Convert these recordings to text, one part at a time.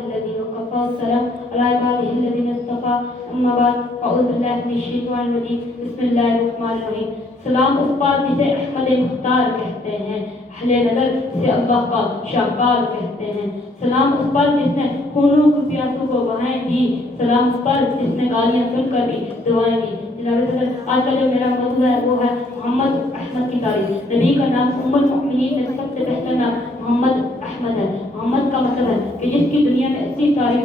الذي وقف والسلام على عباده الذين اصطفى أما بعد أعوذ بالله من الشيطان الرجيم بسم الله الرحمن الرحيم سلام اس پر جسے احمد مختار کہتے ہیں اہل نظر جسے اللہ کا شاہکار کہتے ہیں سلام اس پر جس نے خونوں کو پیاسوں کو بہائیں دی سلام اس پر جس نے گالیاں سن کر بھی دعائیں دی آج کا جو میرا موضوع ہے وہ ہے محمد احمد کی تعریف نبی کا نام ام المؤمنین میں سب سے بہتر نام محمد احمد ہے محمد کا مطلب ہے کہ جس کی دنیا میں اتنی تعریف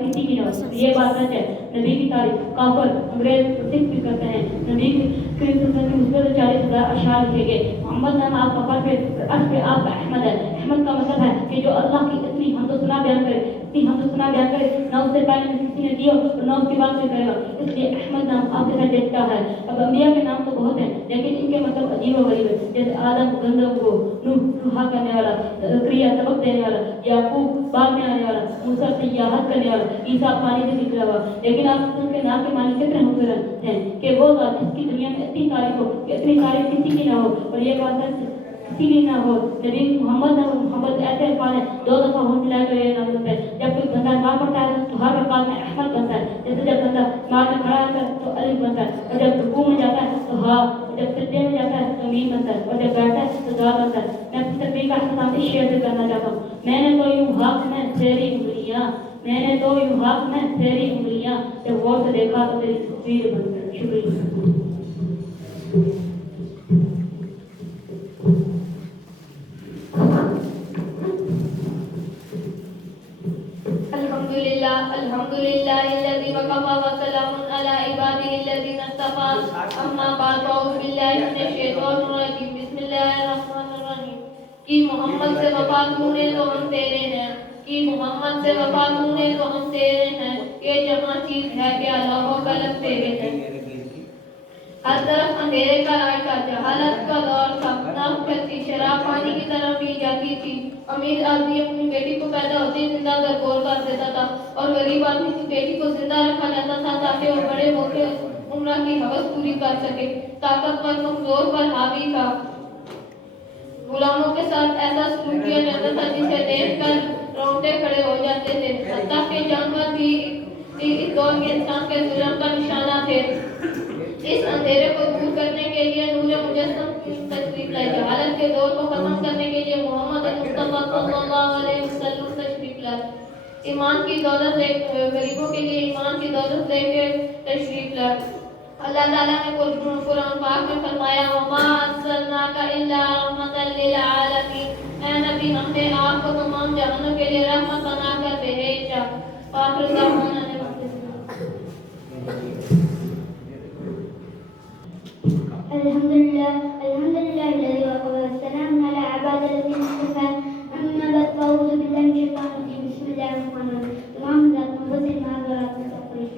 کسی کی نہ ہو یہ بات سچ ہے نبی کی تعریف کافر انگریز سکھ بھی کرتے ہیں نبی کی مثبت 40,000 اشعار لکھے گئے محمد نام آپ کا فرق ہے عرض پہ آپ کا احمد ہے احمد کا مطلب ہے کہ جو اللہ کی اتنی حمد و ثنا بیان کرے اتنی حمد و ثنا بیان کرے نہ اس سے پہلے کسی نے دیا اور نہ اس کے بعد میں کرے گا اس لیے احمد نام آپ کے ساتھ دیکھتا ہے اب انبیاء کے نام تو بہت ہیں لیکن ان کے مطلب عجیب و غریب ہے جیسے آدم گندم کو نوح کرنے والا زکریا سبق دینے والا یعقوب باغ میں آنے والا موسیٰ سیاحت کرنے والا عیسیٰ پانی سے نکلا ہوا لیکن آپ ان کے نام کے معنی کتنے خوبصورت ہیں کہ وہ ذات جس کی دنیا میں اتنی تعریف ہو کہ اتنی تعریف کسی کی نہ ہو اور یہ بات کسی کی نہ ہو نبی محمد ایسے الفاظ ہیں 2 دفعہ ہو ملائے تو یہ نام ہوتا ہے جب کوئی بندہ نام پڑھتا ہے تو ہر رکعت میں احمد بنتا ہے جیسے جب بندہ مار میں کھڑا ہوتا ہے تو الف بنتا ہے اور جب رکوع میں جاتا ہے تو ہا جب سجدے میں جاتا ہے تو میم بنتا ہے اور جب بیٹھتا ہے تو دا بنتا ہے میں اپنی تقریر کا اختتام اس شعر سے کرنا چاہتا ہوں میں نے تو یوں حق میں تیری انگلیاں جب غور سے دیکھا تو تیری تصویر بن گئی شکریہ الحمدللہ الذی وکفى وسلام علی عباده الذین اصطفى اما بعد اعوذ باللہ من الشیطان الرجیم بسم اللہ الرحمن الرحیم کہ محمد سے وفا ڈھونڈے تو ہم تیرے ہیں کہ محمد سے وفا ڈھونڈے تو ہم تیرے ہیں یہ جہاں چیز ہے کہ اللہ و قلم تیرے ہیں ہر طرف اندھیرے کا راج تھا جہالت کا دور تھا ناف کرتی شراب پانی کی طرف پی جاتی تھی امیر آدمی اپنی بیٹی کو پیدا ہوتی زندہ درگور کر دیتا تھا اور غریب آدمی کی بیٹی کو زندہ رکھا جاتا تھا تاکہ وہ بڑے ہو کے عمرہ کی حوث پوری کر سکے طاقتور کمزور پر حاوی تھا غلاموں کے ساتھ ایسا سلوک کیا جاتا تھا جسے دیکھ کر رونگٹے کھڑے ہو جاتے تھے حتیٰ کہ جانور بھی اس دور کے انسان کے ظلم کا نشانہ تھے اس اندھیرے کو دور کرنے کے لیے نور مجسم کی تشریف لائی جہالت کے دور کو ختم کرنے کے لیے محمد مصطفیٰ صلی اللہ علیہ وسلم تشریف لائے ایمان کی دولت غریبوں کے لیے ایمان کی دولت دے کے تشریف لائے اللہ تعالیٰ نے قرآن پاک میں فرمایا وَمَا أَرْسَلْنَاكَ إِلَّا رَحْمَةً لِلْعَالَمِينَ اے نبی ہم نے آپ کو تمام جہانوں کے لیے رحمت بنا کر بھیجا آخر دعوانا الحمدللہ الذی وقف والسلام علی عباده الذین اصطفى اما بعد فاعوذ باللہ من الشیطان الرجیم بسم اللہ الرحمن الرحیم تمام ذات محبت سے معذرات میں تقریر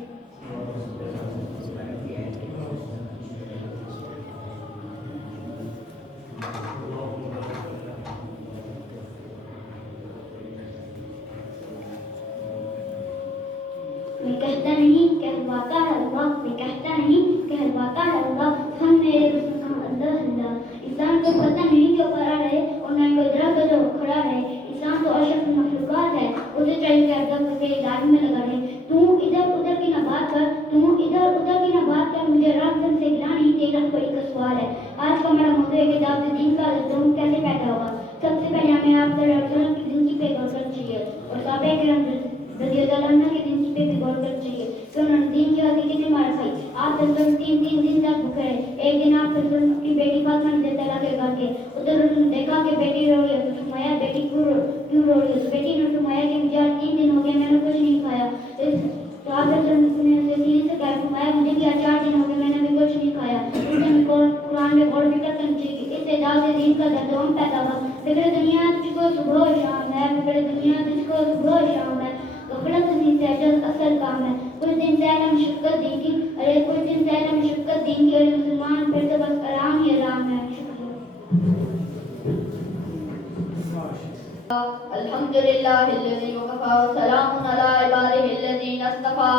میں کہتا نہیں کہلواتا ہے اللہ میں کہتا نہیں کہلواتا ہے اللہ ہم میرے رسول اللہ اللہ انسان کو پتہ نہیں جو کرا رہے اور نہ کوئی درخت جو کھڑا رہے انسان تو اشرف مخلوقات ہے اسے چاہیے کہ ادب کے علاج میں لگا رہے تو ادھر ادھر کی نہ بات کر تو ادھر ادھر کی نہ بات کر مجھے رات دن سے گلا نہیں تیرا کوئی کا سوال ہے آج کا میرا موضوع ہے کہ دعوت دین کا ظلم کیسے پیدا ہوگا سب سے پہلے ہمیں آپ صلی اللہ علیہ وسلم کی زندگی پہ غور کرنا چاہیے اور صحابہ کرام رضی اللہ عنہ کی زندگی پہ بھی غور کرنا چاہیے کہ انہوں نے دین کی حقیقت کتنے مار کھائی آپ تین دن تک بھوکے رہے ایک دن آپ کی بیٹی فاطمہ رضی اللہ کے گھر کے ادھر دیکھا کہ بیٹی رو رہی ہے تو فرمایا بیٹی کیوں کیوں رو رہی ہو؟ تو بیٹی نے فرمایا کہ مجھے 3 دن ہو گئے میں نے کچھ نہیں کھایا. تو آپ نے اسے سینے سے کہا فرمایا مجھے بھی 4 دن ہو گئے میں نے بھی کچھ نہیں کھایا. اس نے قرآن میں غور فکر کرنی چاہیے. اس سے دعوت دین کا درد پیدا ہوا. فکر دنیا تجھ کو صبح و شام ہے، فکر دنیا تجھ کو صبح و شام ہے، غفلت نہیں سے جلد اصل کام ہے. کچھ دن سہنا مشقت دین کی، ارے کچھ دن سہنا مشقت دین کی، ارے مسلمان پھر تو بس آرام ہی آرام ہے. شکریہ. الحمد للہ الذی وکفی وسلام علی عبادہ الذین اصطفی.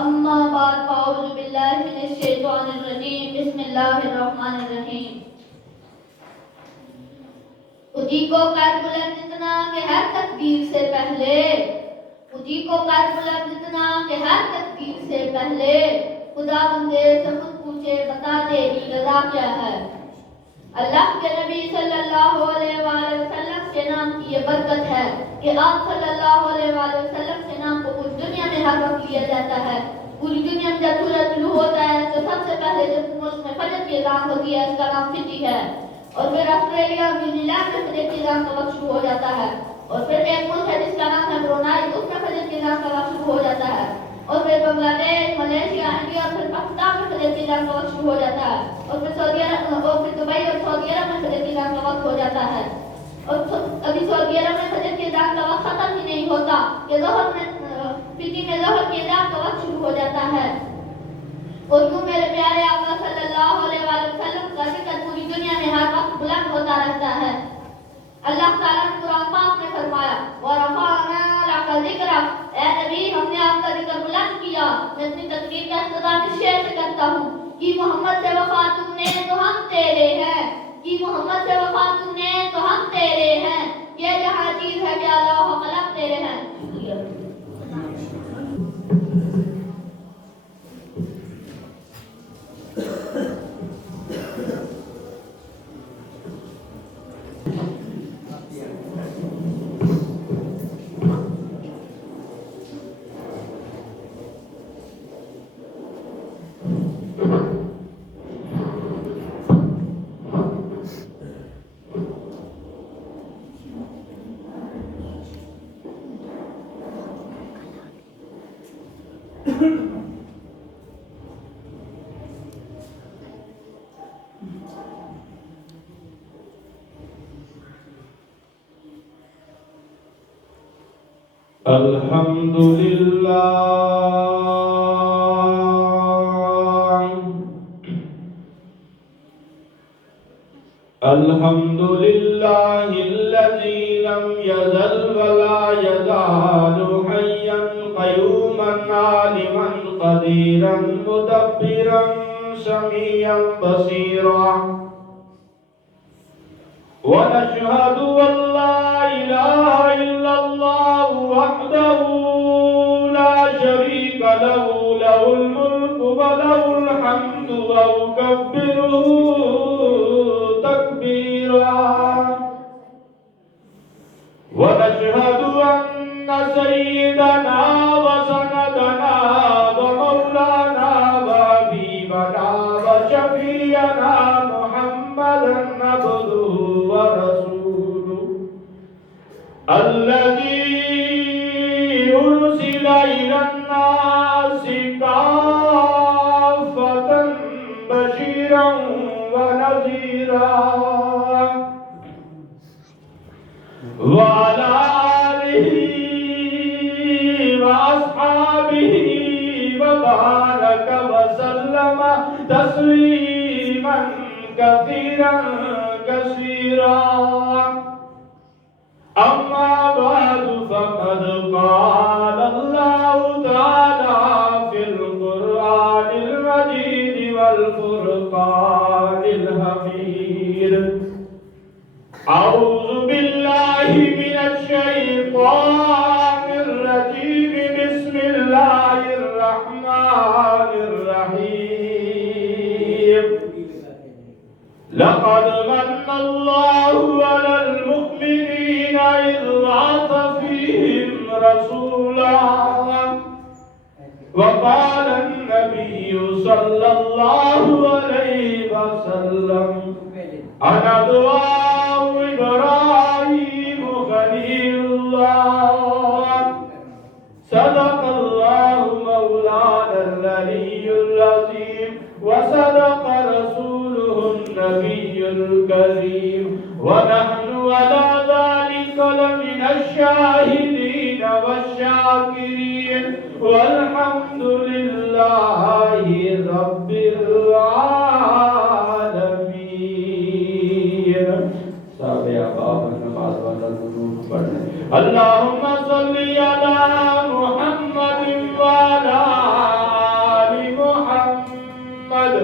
اما بعد فاعوذ باللہ من الشیطان الرجیم. بسم اللہ الرحمن الرحیم. خودی کو کر بلند اتنا کہ ہر تقدیر سے پہلے، خودی کو کر بلند اتنا کہ ہر تقدیر سے پہلے، خدا بندے سے خود پوچھے بتا تیری رضا کیا ہے. اللہ کے نبی صلی اللہ علیہ وآلہ وسلم کے نام کی یہ برکت ہے کہ آپ صلی اللہ علیہ وآلہ وسلم کے نام کو پوری دنیا میں ہر وقت لیا جاتا ہے. پوری دنیا میں جب سورج طلوع ہوتا ہے تو سب سے پہلے جب ملک میں فجر کی اذان ہوتی ہے اس کا نام فجر ہے. اور پھر آسٹریلیا اور نیوزی لینڈ میں فجر کی اذان کا وقت شروع ہو جاتا ہے. اور پھر ایک ملک ہے جس کا نام ہے برونائی، اس میں فجر کی اذان کا وقت شروع ہو جاتا ہے. اور پھر بنگلہ دیش، ملیشیا، انڈیا اور پھر پاکستان میں فجر کی اذان کا وقت شروع ہو جاتا ہے. اور پھر سعودی عرب اور پھر دبئی اور سعودی عرب میں فجر کی اذان کا وقت ہو جاتا ہے. اور ابھی سعودی عرب میں فجر کی اذان کا وقت ختم ہی نہیں ہوتا کہ ظہر میں فجر میں ظہر کی اذان کا وقت شروع ہو جاتا ہے. اور یوں میرے پیارے آقا صلی اللہ علیہ وآلہ وسلم کا ذکر پوری دنیا میں ہر وقت بلند ہوتا رہتا ہے. اللہ تعالیٰ نے قرآن پاک میں فرمایا وَرَفَعْنَا لَكَ ذِكْرَكَ، اے نبی ہم نے آپ کا ذکر بلند کیا. میں اپنی تقریر کا اختتام اس شعر سے کرتا ہوں کہ محمد سے وفا تم نے تو ہم تیرے ہیں، کہ محمد سے وفا تم نے تو ہم تیرے ہیں، یہ جہاں چیز ہے کہ لوح و قلم تیرے ہیں. الحمد للہ الحمد للہ الذی لم یزل ولا یزال حیا قیوما عالما قدیرا مدبرا سمیعا بصیرا. ونشهد أن لا إله إلا الله وحده لا شريك له، له الملك وله الحمد وأكبره تكبيرا. ونشهد أن سيدنا وسندنا ومولانا وحبيبنا وشفيعنا محمدا عبده ورسوله الذي أرسل إلى الناس كافة بشيرا ونذيرا. وعلى آله وأصحابه وبارك وسلم تسليما كثيرا كثيرا. أما بعد فقد قال الله تعالى في القرآن المجيد والفرقان الحميد. أعوذ بالله من الشيطان الرجيم. بسم الله الرحمن الرحيم. لقد من الله على المؤمنين إذ بعث فيهم رسولا. وقال النبي صلى الله عليه وسلم أنا دعاء إبراهيم خليل صدق الله مولانا العلي العظيم وصدق رسوله النبي الكريم ونحن على ذلك لمن الشاهدين والشاكرين والحمد لله رب العالمين. سابع باب نماز والا ضرور پڑھیں. اللهم صل على محمد وعلى آل محمد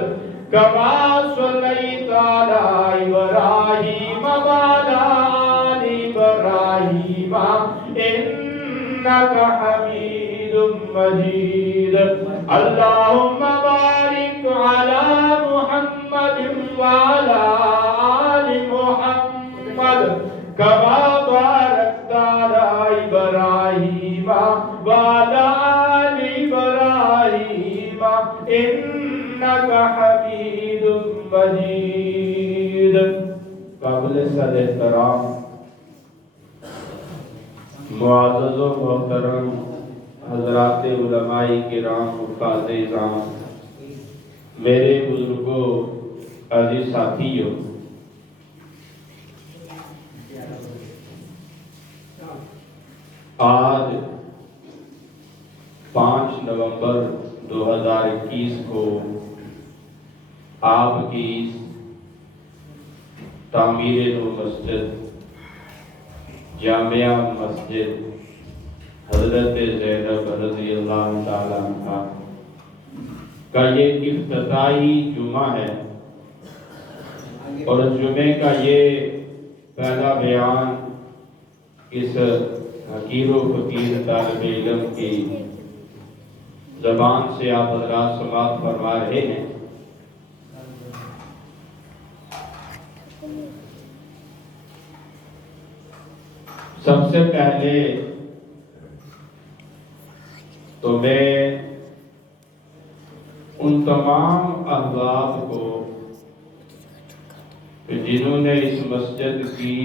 كما صليت على إبراهيم وعلى آل إبراهيم إنك حميد مجيد. اللهم بارك على محمد وعلى آل محمد كما باركت على إبراهيم وعلى آل إبراهيم إنك حميد مجيد. قابل صد احترام معزز و محترم حضرات علماء کرام حفاظ اعظام، میرے بزرگوں، عزیز ساتھیوں، آج 5 نومبر 2021 کو آپ کی تعمیر نو مسجد جامعہ مسجد حضرت زینب رضی اللہ تعالیٰ عنہ کا یہ افتتاحی جمعہ ہے، اور جمعے کا یہ پہلا بیان اس حقیر و فقیر طالب علم کی زبان سے آپ حضرات سماعت فرما رہے ہیں. سب سے پہلے تو میں ان تمام احباب کو جنہوں نے اس مسجد کی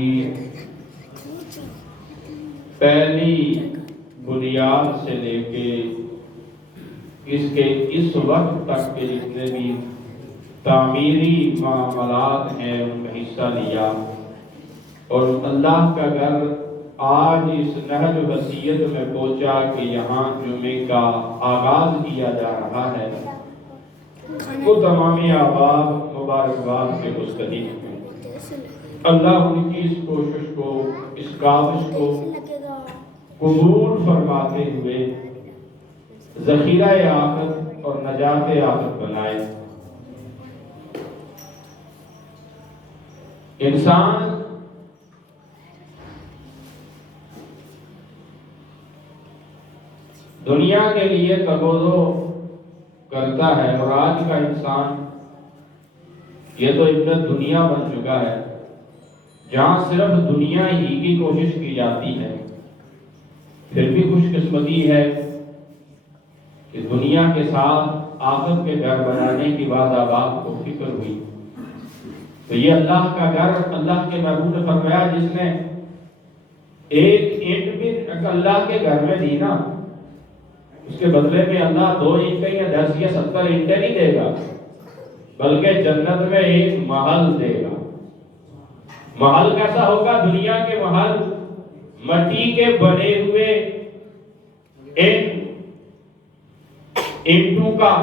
پہلی بنیاد سے لے کے اس وقت تک کے جتنے بھی تعمیری معاملات ہیں ان کا حصہ لیا، اور اللہ کا گھر آج اس نہج وصیت میں پہنچا کہ یہاں جمعے کا آغاز کیا جا رہا ہے، وہ تمامی احباب مبارکباد کے مستحق ہیں. اللہ ان کی اس کوشش کو، اس کاوش کو قبول فرماتے ہوئے ذخیرہ آخرت اور نجات آخرت بنائے. انسان دنیا کے لیے تبادل کرتا ہے، اور آج کا انسان یہ تو ابن دنیا بن چکا ہے جہاں صرف دنیا ہی کی کوشش کی جاتی ہے. پھر بھی خوش قسمتی ہے کہ دنیا کے ساتھ آخرت کے گھر بنانے کی بات آپ کو فکر ہوئی. تو یہ اللہ کا گھر، اللہ کے محبوب نے فرمایا جس نے ایک اینٹ بھی اللہ کے گھر میں دی نا، اس کے بدلے میں اللہ 2 اینٹیں یا 10 یا 70 اینٹیں نہیں دے گا، بلکہ جنت میں ایک محل دے گا. محل کیسا ہوگا؟ دنیا کے محل مٹی کے بنے ہوئے اینٹوں کا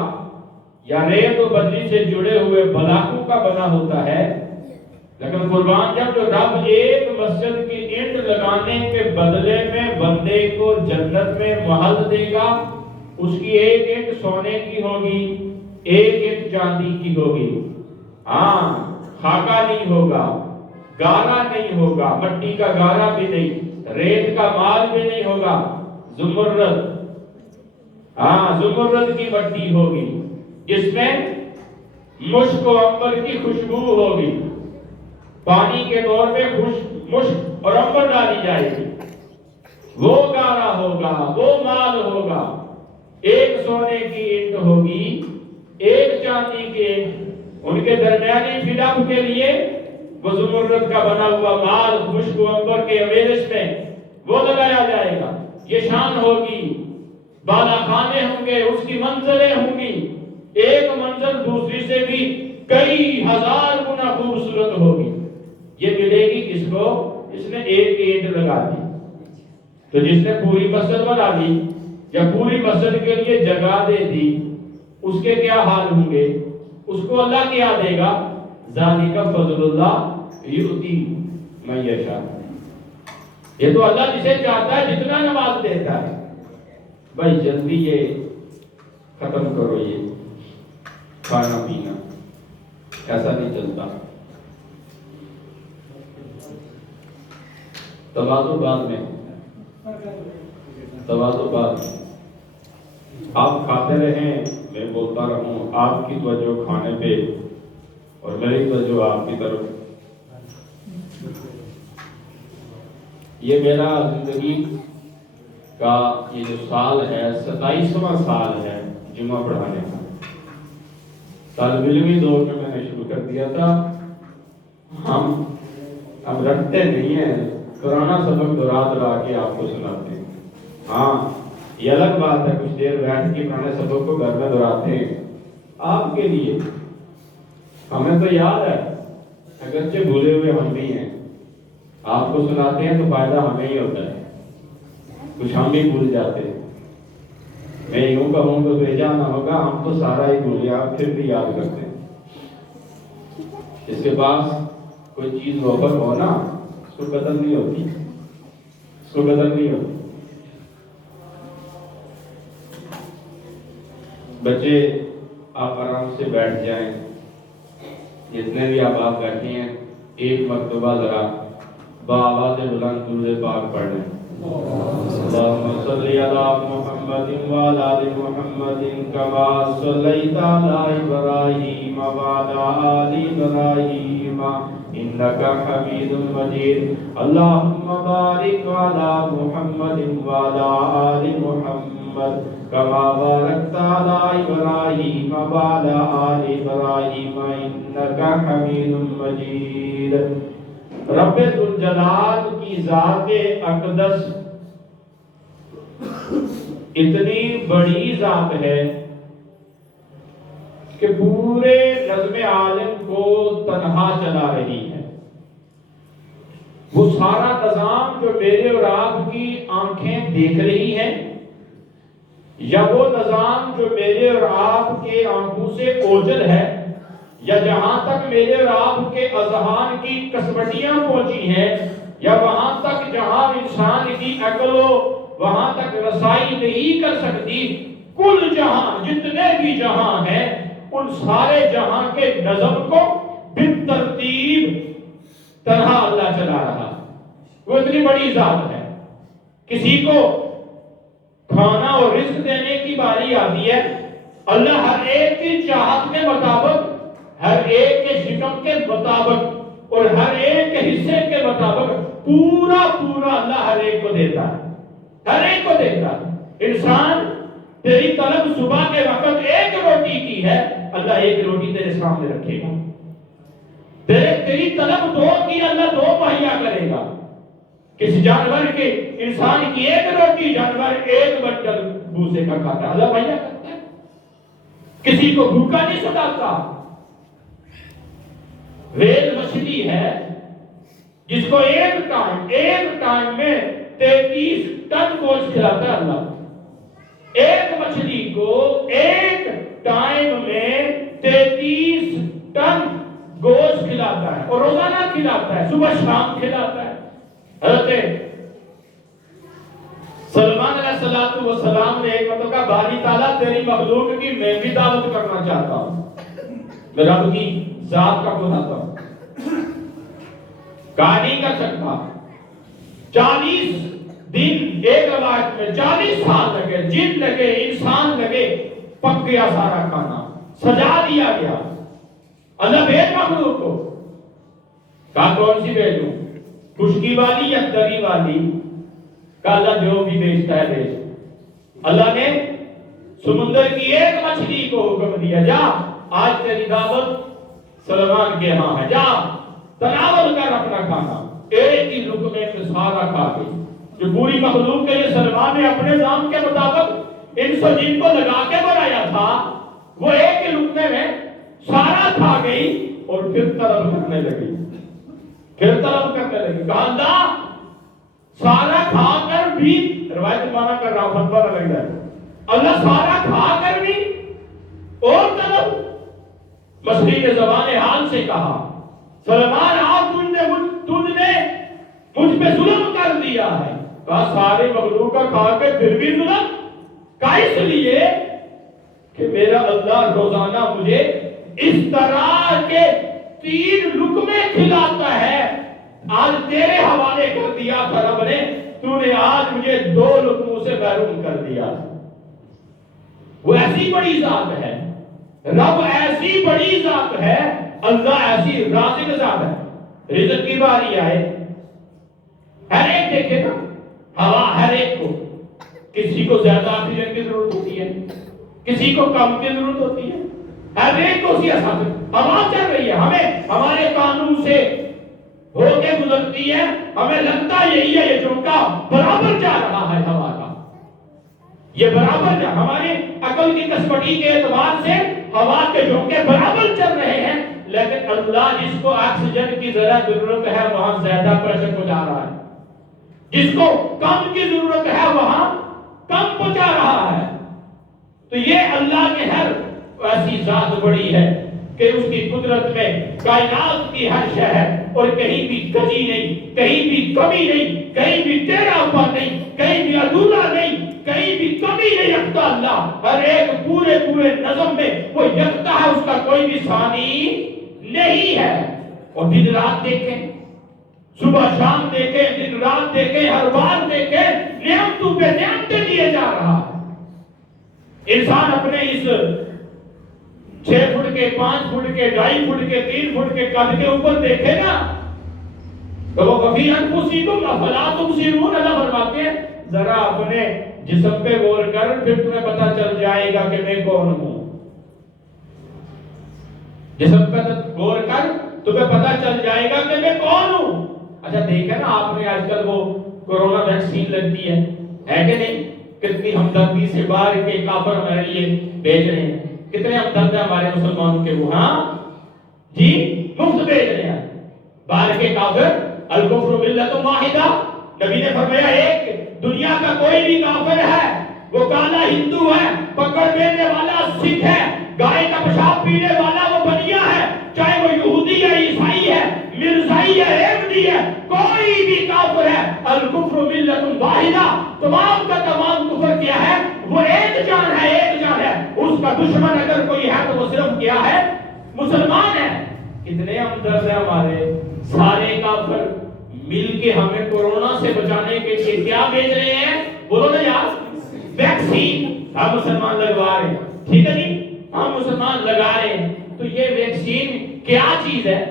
یا ریت و بجری سے جڑے ہوئے بلاکوں کا بنا ہوتا ہے. لیکن قربان جب جو رب ایک مسجد کی اینٹ لگانے کے بدلے میں بندے کو جنت میں محل دے گا، اس کی ایک اینٹ سونے کی ہوگی، ایک اینٹ چاندی کی ہوگی. ہاں، خاکہ نہیں ہوگا، گارا نہیں ہوگا، مٹی کا گارا بھی نہیں، ریت کا مال بھی نہیں ہوگا، زمرد، زمرد کی مٹی ہوگی جس میں مشک و عنبر کی خوشبو ہوگی. پانی کے دور میں مشک اور عنبر ڈالی جائے گی. وہ گارا ہوگا، وہ مال ہوگا. ایک سونے کی اینٹ ہوگی، ایک چاندی کی اینٹ. ان کے درمیانی فلپ کے لیے وہ زمرد کا بنا ہوا مال مشک و عنبر کے اویرش میں وہ لگایا جائے گا. یہ شان ہوگی بالا خانے ہوں گے، اس کی منزلیں ہوں گی، ایک منزل دوسری سے بھی کئی ہزار گنا خوبصورت ہوگی۔ یہ ملے گی کس کو؟ جس نے ایک اینٹ لگا دی۔ تو جس نے پوری مسجد بنا دی یا پوری مسجد کے لیے جگہ دے دی، اس کے کیا حال ہوں گے؟ اس کو اللہ کیا دے گا؟ ذالک فضل اللہ یؤتی من یشاء۔ یہ تو اللہ جسے چاہتا ہے جتنا نواز دیتا ہے۔ بھائی جلدی یہ ختم کرو، یہ کھانا پینا ایسا نہیں چلتا۔ تواضع بعد میں، تواضع بعد میں۔ آپ کھاتے رہیں، میں بولتا رہوں، آپ کی توجہ کھانے پہ اور میری توجہ آپ کی طرف۔ یہ میرا زندگی کا یہ جو سال ہے 27واں سال ہے جمعہ پڑھانے کا۔ طالب علمی دور میں نے شروع کر دیا تھا۔ ہم رکھتے نہیں ہیں، پرانا سبق دہرا کے آپ کو سناتے ہیں۔ ہاں یہ الگ بات ہے، کچھ دیر بیٹھ کے پرانے سبق کو گھر میں دہراتے ہیں آپ کے لیے۔ ہمیں تو یاد ہے، اگرچہ بھولے ہوئے ہم بھی ہیں، آپ کو سناتے ہیں تو فائدہ ہمیں ہی ہوتا ہے، کچھ ہم بھی بھول جاتے ہیں۔ میں یوں کہوں تو بھیجا نہ ہوگا، ہم تو سارا ہی بھولے، آپ پھر بھی یاد کرتے ہیں۔ اس کے پاس کوئی چیز وفر ہو نا، اس کو قدر نہیں ہوتی، اس کو قدر نہیں ہوتی۔ بچے آپ آرام سے بیٹھ جائیں، جتنے بھی آپ بیٹھے ہیں ایک مرتبہ ذرا بآواز بلند درود پاک پڑھ لیں۔ اللهم صل على محمد وعلى آل محمد كما صليت على إبراهيم وعلى آل إبراهيم إنك حميد مجيد اللهم بارك على محمد وعلى آل محمد كما باركت على إبراهيم وعلى آل إبراهيم إنك حميد مجيد۔ رب ذوالجلال کی ذات اقدس اتنی بڑی ذات ہے کہ پورے نظم عالم کو تنہا چلا رہی ہے۔ وہ سارا نظام جو میرے اور آپ کی آنکھیں دیکھ رہی ہیں، یا وہ نظام جو میرے اور آپ کے آنکھوں سے اوجھل ہے، یا جہاں تک میرے اور آپ کے اذہان کی کسوٹیاں پہنچی ہیں، یا وہاں تک جہاں انسان کی عقل وہاں تک رسائی نہیں کر سکتی، کل جہاں جتنے بھی جہاں ہیں ان سارے جہاں کے نظم کو بالترتیب طرح اللہ چلا رہا۔ وہ اتنی بڑی ذات ہے۔ کسی کو کھانا اور رزق دینے کی باری آتی ہے، اللہ ہر ایک کی چاہت کے مطابق، ہر ایک کے شکم کے مطابق اور ہر ایک کے حصے کے مطابق پورا اللہ ہر ایک کو دیتا ہے، ہر ایک کو دیتا ہے۔ انسان تیری طلب صبح کے وقت ایک روٹی کی ہے، اللہ ایک روٹی تیرے سامنے رکھے گا۔ تیری طلب دو کی، اللہ دو مہیا کرے گا۔ کسی جانور کے، انسان کی ایک روٹی، جانور ایک بنڈل بھوسے کا کھاتا ہے، اللہ مہیا کرتا ہے۔ کسی کو بھوکا نہیں سلاتا۔ ویل مچھلی ہے جس کو ایک ٹائم میں 33 ٹن گوشت کھلاتا ہے اللہ۔ ایک مچھلی کو ایک ٹائم میں 33 ٹن گوشت کھلاتا ہے، اور روزانہ کھلاتا ہے، صبح شام کھلاتا ہے۔ حضرت سلمان علیہ السلام نے ایک مرتبہ کہا، باری تعالیٰ تیری مخلوق کی میں بھی دعوت کرنا چاہتا ہوں، میں رب کی ذات کا بلاتا ہوں۔ کہا نہیں کر سکتا۔ 40 دن، ایک روایت میں 40 سال لگے، جن لگے، انسان لگے، پک گیا سارا کھانا، سجا دیا گیا۔ اللہ بھیج مخلوق کو۔ کہا کون سی بھیجوں، خشکی والی یا تری والی؟ کہا اللہ جو بھی بھیجتا ہے بھیج۔ اللہ نے سمندر کی ایک مچھلی کو حکم دیا، جا آج تیری دعوت سلمان کے ہاں ہے، جا تناول کر اپنا کھانا۔ ایک ہی لقمے میں سارا کھا گئی۔ جو پوری مخلوق کے لیے سلمان نے اپنے نظام کے مطابق انس و جن کو لگا کے بنایا تھا وہ ایک لقمے میں سارا کھا گئی اور پھر طلب کرنے لگی، کہا اللہ سارا کھا کر بھی، روایت مانا کر رہا ہوں فتویٰ نہ لگ جائے، اللہ سارا کھا کر بھی اور طلب۔ مصری نے زبان حال سے کہا سلمان آپ تجھ نے مجھ پہ ظلم کر دیا ہے، کہا سارے مخلوق کا کھا کے پھر بھی ظلم کا، اس لیے کہ میرا اللہ روزانہ مجھے اس طرح کے 3 لقمے کھلاتا ہے، آج تیرے حوالے کر دیا تھا رب نے، تو نے آج مجھے 2 لقموں سے محروم کر دیا۔ وہ ایسی بڑی ذات ہے، رب ایسی بڑی ذات ہے، اللہ ایسی رازق ذات ہے۔ رزق کی باری آئے، ہر ایک دیکھے نا، ہوا ہر ایک کو، کسی کو زیادہ آکسیجن کی ضرورت ہوتی ہے، کسی کو کم کی ضرورت ہوتی ہے، ہر ایک کو اسی حساب سے ہوا چل رہی ہے، ہمیں ہمارے قانون سے ہو کے گزرتی ہے، ہمیں لگتا یہی ہے یہ جھونکا برابر جا رہا ہے ہوا کا، یہ برابر جا، ہمارے عقل کی کسوٹی کے اعتبار سے ہوا کے جھونکے برابر چل رہے ہیں، لیکن اللہ جس کو آکسیجن کی ذرا ضرورت ہے وہاں زیادہ پریشر پہنچا رہا ہے، جس کو کم کی ضرورت ہے وہاں کم پہنچا رہا ہے۔ تو یہ اللہ کے ہر ایسی ذات بڑی ہے کہ اس کی قدرت میں کائنات کی ہر شے ہے، اور کہیں بھی کجی نہیں، کہیں بھی کمی نہیں، کہیں بھی ٹیڑھا ہوا نہیں، کہیں بھی ادھورا نہیں، کہیں بھی کمی نہیں رکھتا اللہ، ہر ایک پورے نظم میں وہ یکتا ہے، اس کا کوئی بھی ثانی نہیں ہے۔ اور دن رات دیکھیں، صبح شام دیکھیں، دن رات دیکھیں، ہر بار دیکھیں، نعمتوں پہ نعمتیں دیے جا رہا ہے۔ انسان اپنے اس 6 فٹ کے، 5 فٹ کے، 2.5 فٹ کے، 3 فٹ کے قد کے اوپر دیکھے نا تو وہ وفی انفسکم افلا تبصرون، اللہ فرماتے ہیں ذرا اپنے جسم پہ غور کر، پھر تمہیں پتہ چل جائے گا کہ میں کون ہوں۔ جسم پہ غور کر، تمہیں پتہ چل جائے گا کہ میں کون ہوں۔ اچھا دیکھا نا آپ نے آج کل وہ کورونا ویکسین لگتی ہے کہ نہیں؟ کتنی ہمدردی سے باہر کے کافر ہمارے لیے بھیج رہے ہیں، کتنے ہمدرد ہیں ہمارے مسلمانوں کے، وہ ہاں جی مفت بھیج رہے ہیں باہر کے کافر۔ الکفر ملت واحدہ، نبی نے فرمایا ایک دنیا کا کوئی بھی کافر ہے، وہ کالا ہندو ہے، پکڑ دینے والا سکھ ہے، گائے کا پیشاب پینے والا وہ بنیا ہے، چاہے وہ یہودی ہے، عیسائی ہے، مرزائی ہے، احمدی ہے، کوئی بھی کافر ہے، الکفر ملت واحدہ، تمام کا تمام کفر کیا ہے، وہ ایک جان ہے، ایک جان ہے، اس کا دشمن اگر کوئی ہے تو وہ صرف کیا ہے، مسلمان ہے۔ کتنے ہمدرد ہیں ہمارے، سارے کافر مل کے ہمیں کورونا سے بچانے کے لیے کیا بھیج رہے ہیں، بولو نا یار، ویکسین ہم مسلمان لگوا رہے ہیں، ٹھیک ہے جی، ہم مسلمان لگا رہے ہیں۔ تو یہ ویکسین کیا چیز ہے؟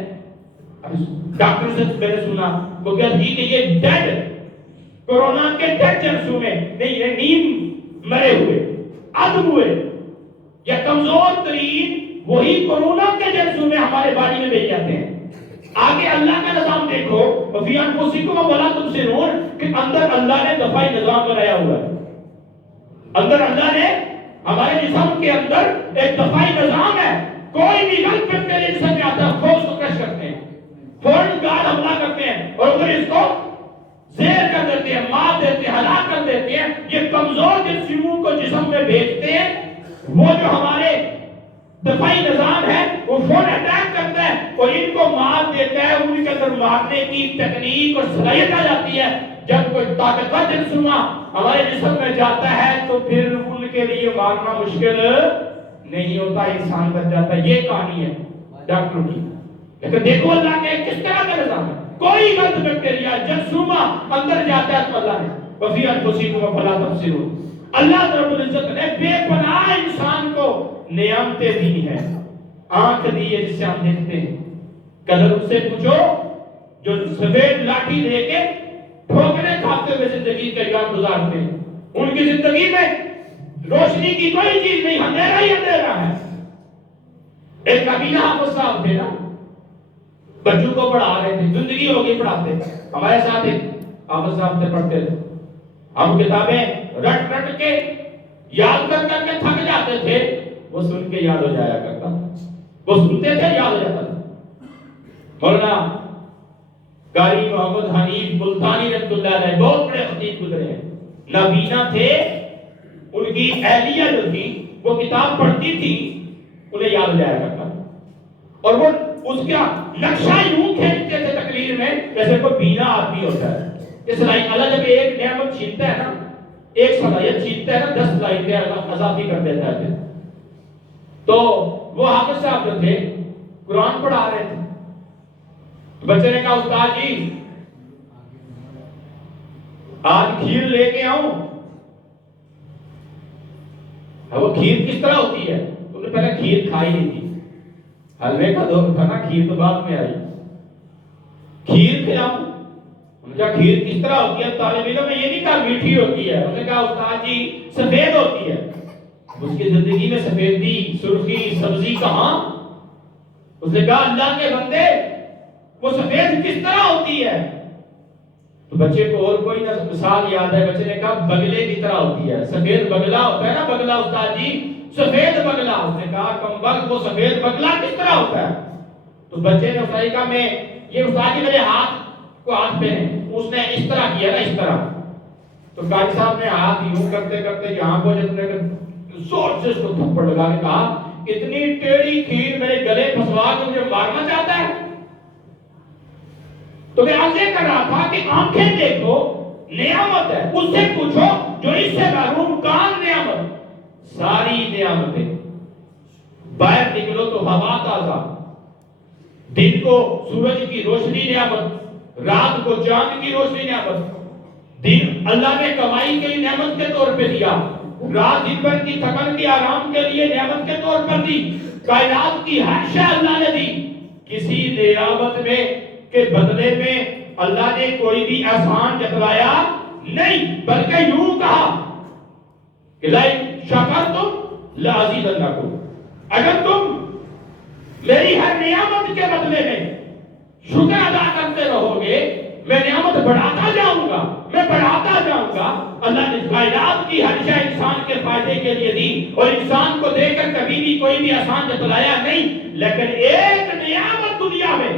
ڈاکٹر سے میں نے سنا وہ کہا جی کہ یہ ڈیڈ کورونا کے ڈیڈ جرثومے نہیں، یہ نیم مرے ہوئے، عدم ہوئے یا کمزور ترین وہی کورونا کے جرثومے ہمارے باڈی میں بھیج جاتے ہیں۔ آگے اللہ کا نظام دیکھو، وفی انفسکم افلا تبصرون، کہ اندر اللہ نے دفاعی نظام بنایا ہوا ہے، اندر اللہ نے ہمارے جسم کے اندر ایک دفاعی نظام ہے، کوئی بھی غلط بیکٹیریا جسم میں آتا ہے فوج کو کرش کرتے ہیں، فوراً گارڈ حملہ کرتے ہیں اور پھر اس کو زہر کر دیتے ہیں، مار دیتے ہیں، ہلاک کر دیتے ہیں۔ یہ کمزور جسموں کو جسم میں بھیجتے ہیں، وہ جو ہمارے دفاعی نظام ہے وہ فوراً اٹیک کرتا ہے اور ان کو مار دیتا ہے۔ ان کے اندر مارنے کی تکنیک اور صلاحیت آ جاتی ہے۔ جب کوئی طاقتور جرثومہ ہمارے جسم میں جاتا ہے تو پھر ان کے لیے مارنا مشکل نہیں ہوتا، انسان بچ جاتا ہے۔ یہ کہانی ہے ڈاکٹروں کی، لیکن دیکھو اللہ کے کس طرح کا نظام ہے، کوئی غلط بیکٹیریا جرثومہ اندر جاتا ہے تو اللہ نے وفی انفسکم افلا تبصرون، اللہ رب العزت نے بے پناہ انسان کو نعمتیں دی ہیں، آنکھ دی ہے جس سے ہم دیکھتے ہیں۔ قدر اس سے پوچھو جو سفید لاٹھی لے کے ٹھوکریں کھاتے ہوئے زندگی کا ایام گزارتے ہیں، ان کی زندگی میں روشنی کی کوئی چیز نہیں، اندھیرا ہی اندھیرا ہے۔ ایک نبی حافظ صاحب تھے نا، بچوں کو پڑھا رہے تھے، زندگی ہو گئی پڑھاتے، ہمارے ساتھ ایک حافظ صاحب سے پڑھتے تھے، ہم کتابیں رٹ رٹ کے یاد کر کر کے تھک جاتے تھے، وہ سن کے یاد ہو جایا کرتا، وہ سنتے تھے یاد ہو جاتا تھا۔ مولانا قاری محمد حنیف ملتانی رحمۃ اللہ علیہ بہت بڑے خطیب گزرے ہیں، نابینا تھے، ان کی اہلیہ جو تھی وہ کتاب پڑھتی تھی، انہیں یاد ہو جایا کرتا، اور وہ اس کا نقشہ یوں کھینچتے تھے تقریر میں جیسے کوئی بینا آدمی ہوتا ہے۔ اس لائن اللہ جب ایک نعمت چھینتا ہے نا، ایک صلاحیت چھینتا ہے نا، 10 صلاحیتیں اضافی کر دیتا ہے۔ تو وہ حافظ صاحب جو تھے قرآن پڑھا رہے تھے، بچے نے کہا استاد جی آج کھیر لے کے آؤں۔ وہ کھیر کس طرح ہوتی ہے؟ انہوں نے پہلے کھیر کھائی نہیں تھی، حلوے کا دور تھا نا، کھیر تو بعد میں آئی۔ کھیر کھلاؤں؟ انہوں نے کہا کھیر کس طرح ہوتی ہے؟ طالب علم نے یہ نہیں کہا میٹھی ہوتی ہے، انہوں نے کہا استاد جی سفید ہوتی ہے۔ اس کی زندگی میں سفیدی، سرخی، سبزی کہاں؟ اس نے کہا اللہ کے بندے وہ سفید کس طرح ہوتی ہے؟ تو بچے کو اور کوئی نہ مثال یاد ہے، بچے نے کہا بگلے کی طرح ہوتی ہے، سفید بگلا ہوتا ہے نا، بگلا استاد جی سفید بگلا۔ اس نے کہا کمبخت وہ سفید بگلا کس طرح ہوتا ہے؟ تو بچے نے استاد کہا میں یہ استاد جی میرے ہاتھ کو ہاتھ پہ ہے، اس نے اس طرح کیا نا، اس طرح۔ تو قاری صاحب نے ہاتھ یوں کرتے کرتے یہاں پہنچے، زور سے اس کو تھپڑ لگا کے کہا اتنی ٹیڑھی کھیر میرے گلے پھنسوا کے مجھے مارنا چاہتا ہے؟ تو میں عرض کر رہا تھا کہ آنکھیں دیکھو نعمت ہے، اس سے پوچھو جو اس سے محروم، کان نعمت، ساری نعمتیں۔ باہر نکلو تو ہوا تازہ، دن کو سورج کی روشنی نعمت، رات کو چاند کی روشنی نعمت۔ دن اللہ نے کمائی کے لیے نعمت کے طور پہ دیا، رات دن بھر کی تھکن کے آرام کے لیے نعمت کے طور پر دی، کائنات کی ہر شے اللہ نے دی۔ کسی نعمت میں کے بدلے میں اللہ نے کوئی بھی احسان جتلایا نہیں، بلکہ یوں کہا کہ لئن شکرتم لازیدنکم، اگر تم میری ہر نعمت کے بدلے میں شکر ادا کرتے رہو گے میں نعمت بڑھاتا جاؤں گا، میں بڑھاتا جاؤں گا۔ اللہ نے کائنات کی ہر شے انسان کے فائدے کے لیے دی، اور انسان کو دے کر کبھی بھی کوئی بھی احسان جتلایا نہیں، لیکن ایک نعمت دنیا میں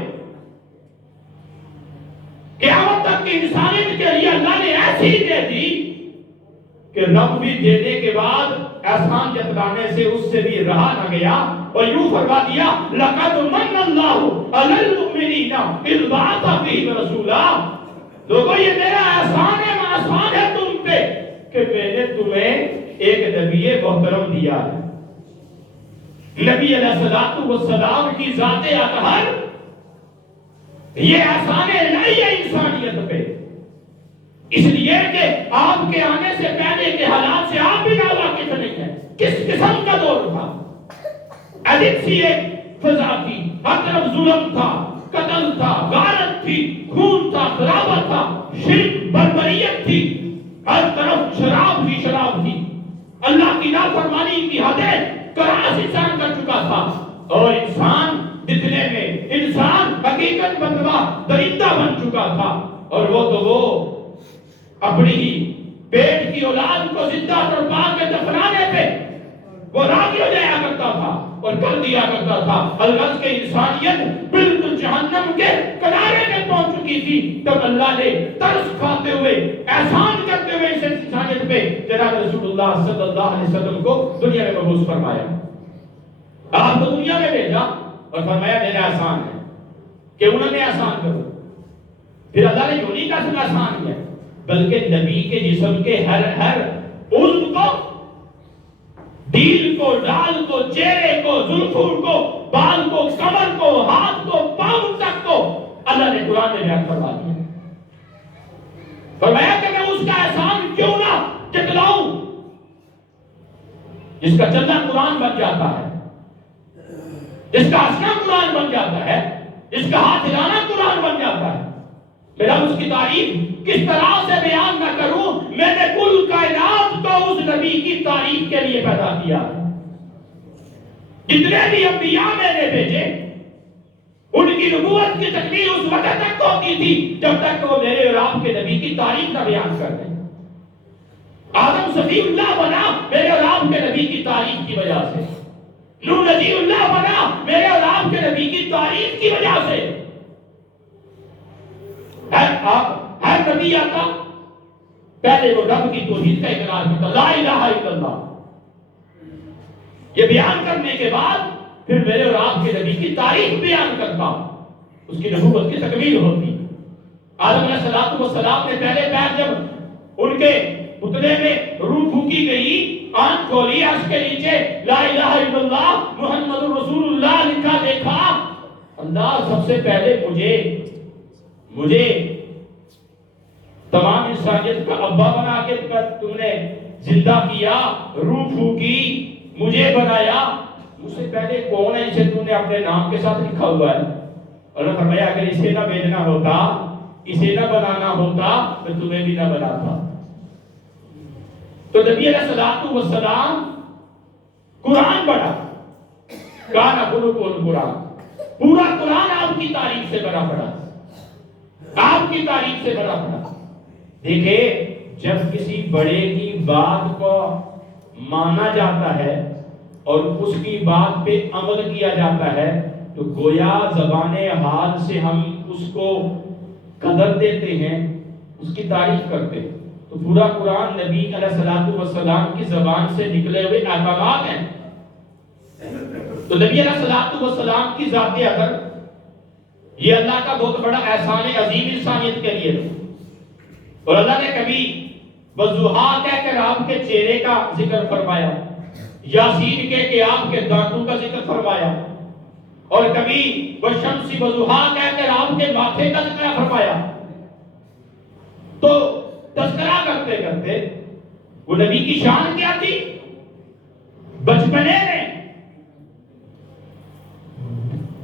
قیامت تک کی انسانیت کے لیے اللہ نے ایسی دے دی کہ رب بھی دینے کے بعد احسان جتلانے سے اس سے بھی رہا نہ گیا، اور یوں فرما دیا لَقَدْ مَنَّ اللَّهُ عَلَى الْمُؤْمِنِينَ إِذْ بَعَثَ فِيهِمْ رَسُولًا۔ لوگوں یہ میرا احسان ہے، احسان ہے تم پہ کہ میں نے تمہیں ایک نبی محترم دیا ہے، نبی علیہ السلام کی ذات اطہر۔ یہ احسان الہی ہے انسانیت پہ، اس لیے کہ آپ کے آنے سے پہلے کے حالات سے آپ بھی ناواقف نہیں ہیں۔ کس قسم کا دور تھا، عجیب سی ایک فضا تھی، ہر طرف ظلم تھا، قتل تھا، غارت تھی، خون تھا، خرابت تھا، شرک، بربریت تھی، ہر طرف شراب ہی شراب تھی، اللہ کی نافرمانی کی حدیں کراس انسان کر چکا تھا، اور انسان دکھنے میں انسان حقیقت بنوا درندہ بن چکا تھا، اور وہ تو وہ اپنی ہی پیٹ کی اولاد کو زندہ تڑپا کے دفنانے پہ وہ راضی ہو جایا کرتا تھا اور کر دیا کرتا تھا۔ الغرض کہ انسانیت بالکل جہنم کے کنارے میں پہنچ چکی تھی، تب اللہ نے ترس کھاتے ہوئے احسان کرتے ہوئے اس انسانیت پہ جناب رسول اللہ صلی اللہ علیہ وسلم کو دنیا میں مبعوث فرمایا، آپ کو دنیا میں بھیجا اور فرمایا میرا احسان ہے کہ انہوں نے احسان کرو۔ پھر اللہ نے یونی کا سن احسان کیا، بلکہ نبی کے جسم کے ہر عضو کو، دل کو، ڈال کو، چہرے کو، زلفوں کو، بال کو، کمر کو، ہاتھ کو، پاؤں تک کو اللہ نے قرآن میں بیان فرما دیا۔ فرمایا کہ میں اس کا احسان کیوں نہ جتلاؤں جس کا چلنا قرآن بن جاتا ہے، جس کا ہنسنا قرآن بن جاتا ہے، جس کا ہاتھ ہلانا قرآن بن جاتا ہے۔ میرا اس کی تعریف کس طرح سے بیان نہ کروں، میں نے کل کائنات کو اس نبی کی تعریف کے لیے پیدا کیا۔ جتنے بھی انبیاء میں نے بھیجے ان کی نبوت کی تکمیل اس وقت تک ہوتی تھی جب تک وہ میرے اور آپ کے نبی کی تعریف نہ بیان کر دیں۔ آدم صفی اللہ بنا، میرے اور سے، نوح نبی اللہ بنا میرے اور آپ کے نبی کی تعریف کی وجہ سے۔ ہر نبی آتا پہلے وہ رب کی توحید کا اقرار کرتا، لا الہ الا اللہ، یہ بیان کرنے کے بعد پھر میرے اور آپ کے نبی کی تعریف بیان کرتا، اس کی نبوت کی تکمیل ہوتی۔ آدم علیہ السلام نے پہلے پیر جب ان کے پتلے میں روح پھونکی گئی، آنکھ کھولی، عرش کے نیچے لا الہ الا اللہ محمد رسول اللہ لکھا دیکھا، اللہ سب سے پہلے مجھے تمام انسانیت کا ابا بنا کے تم نے زندہ کیا، روح پھونکی، مجھے بنایا، مجھ سے پہلے کون ہے جسے تم نے اپنے نام کے ساتھ لکھا ہوا ہے؟ اور نے فرمایا اگر اسے نہ بھیجنا ہوتا، اسے نہ بنانا ہوتا تو تمہیں بھی نہ بناتا۔ تو نبی علیہ السلام قرآن پڑھا، کان خلق القرآن، پورا قرآن آپ کی تعریف سے بھرا پڑا، آپ کی تعریف سے بھرا پڑا۔ دیکھیں جب کسی بڑے کی بات کو مانا جاتا ہے اور اس کی بات پہ عمل کیا جاتا ہے تو گویا زبان حال سے ہم اس کو قدر دیتے ہیں، اس کی تعریف کرتے ہیں۔ تو پورا قرآن نبی علیہ السلام کی زبان سے نکلے ہوئے احکامات ہیں۔ تو نبی علیہ السلام کی ذات اثر یہ اللہ کا بہت بڑا احسان عظیم انسانیت کے لیے، اور اللہ نے کبھی وضحا کہہ کر آپ کے چہرے کا ذکر فرمایا، یاسین کہہ کے آپ کے دانتوں کا ذکر فرمایا، اور کبھی والشمس وضحا کہہ کر آپ کے ماتھے کا ذکر فرمایا۔ تو تذکرہ کرتے کرتے وہ نبی کی شان کیا تھی؟ بچپنے میں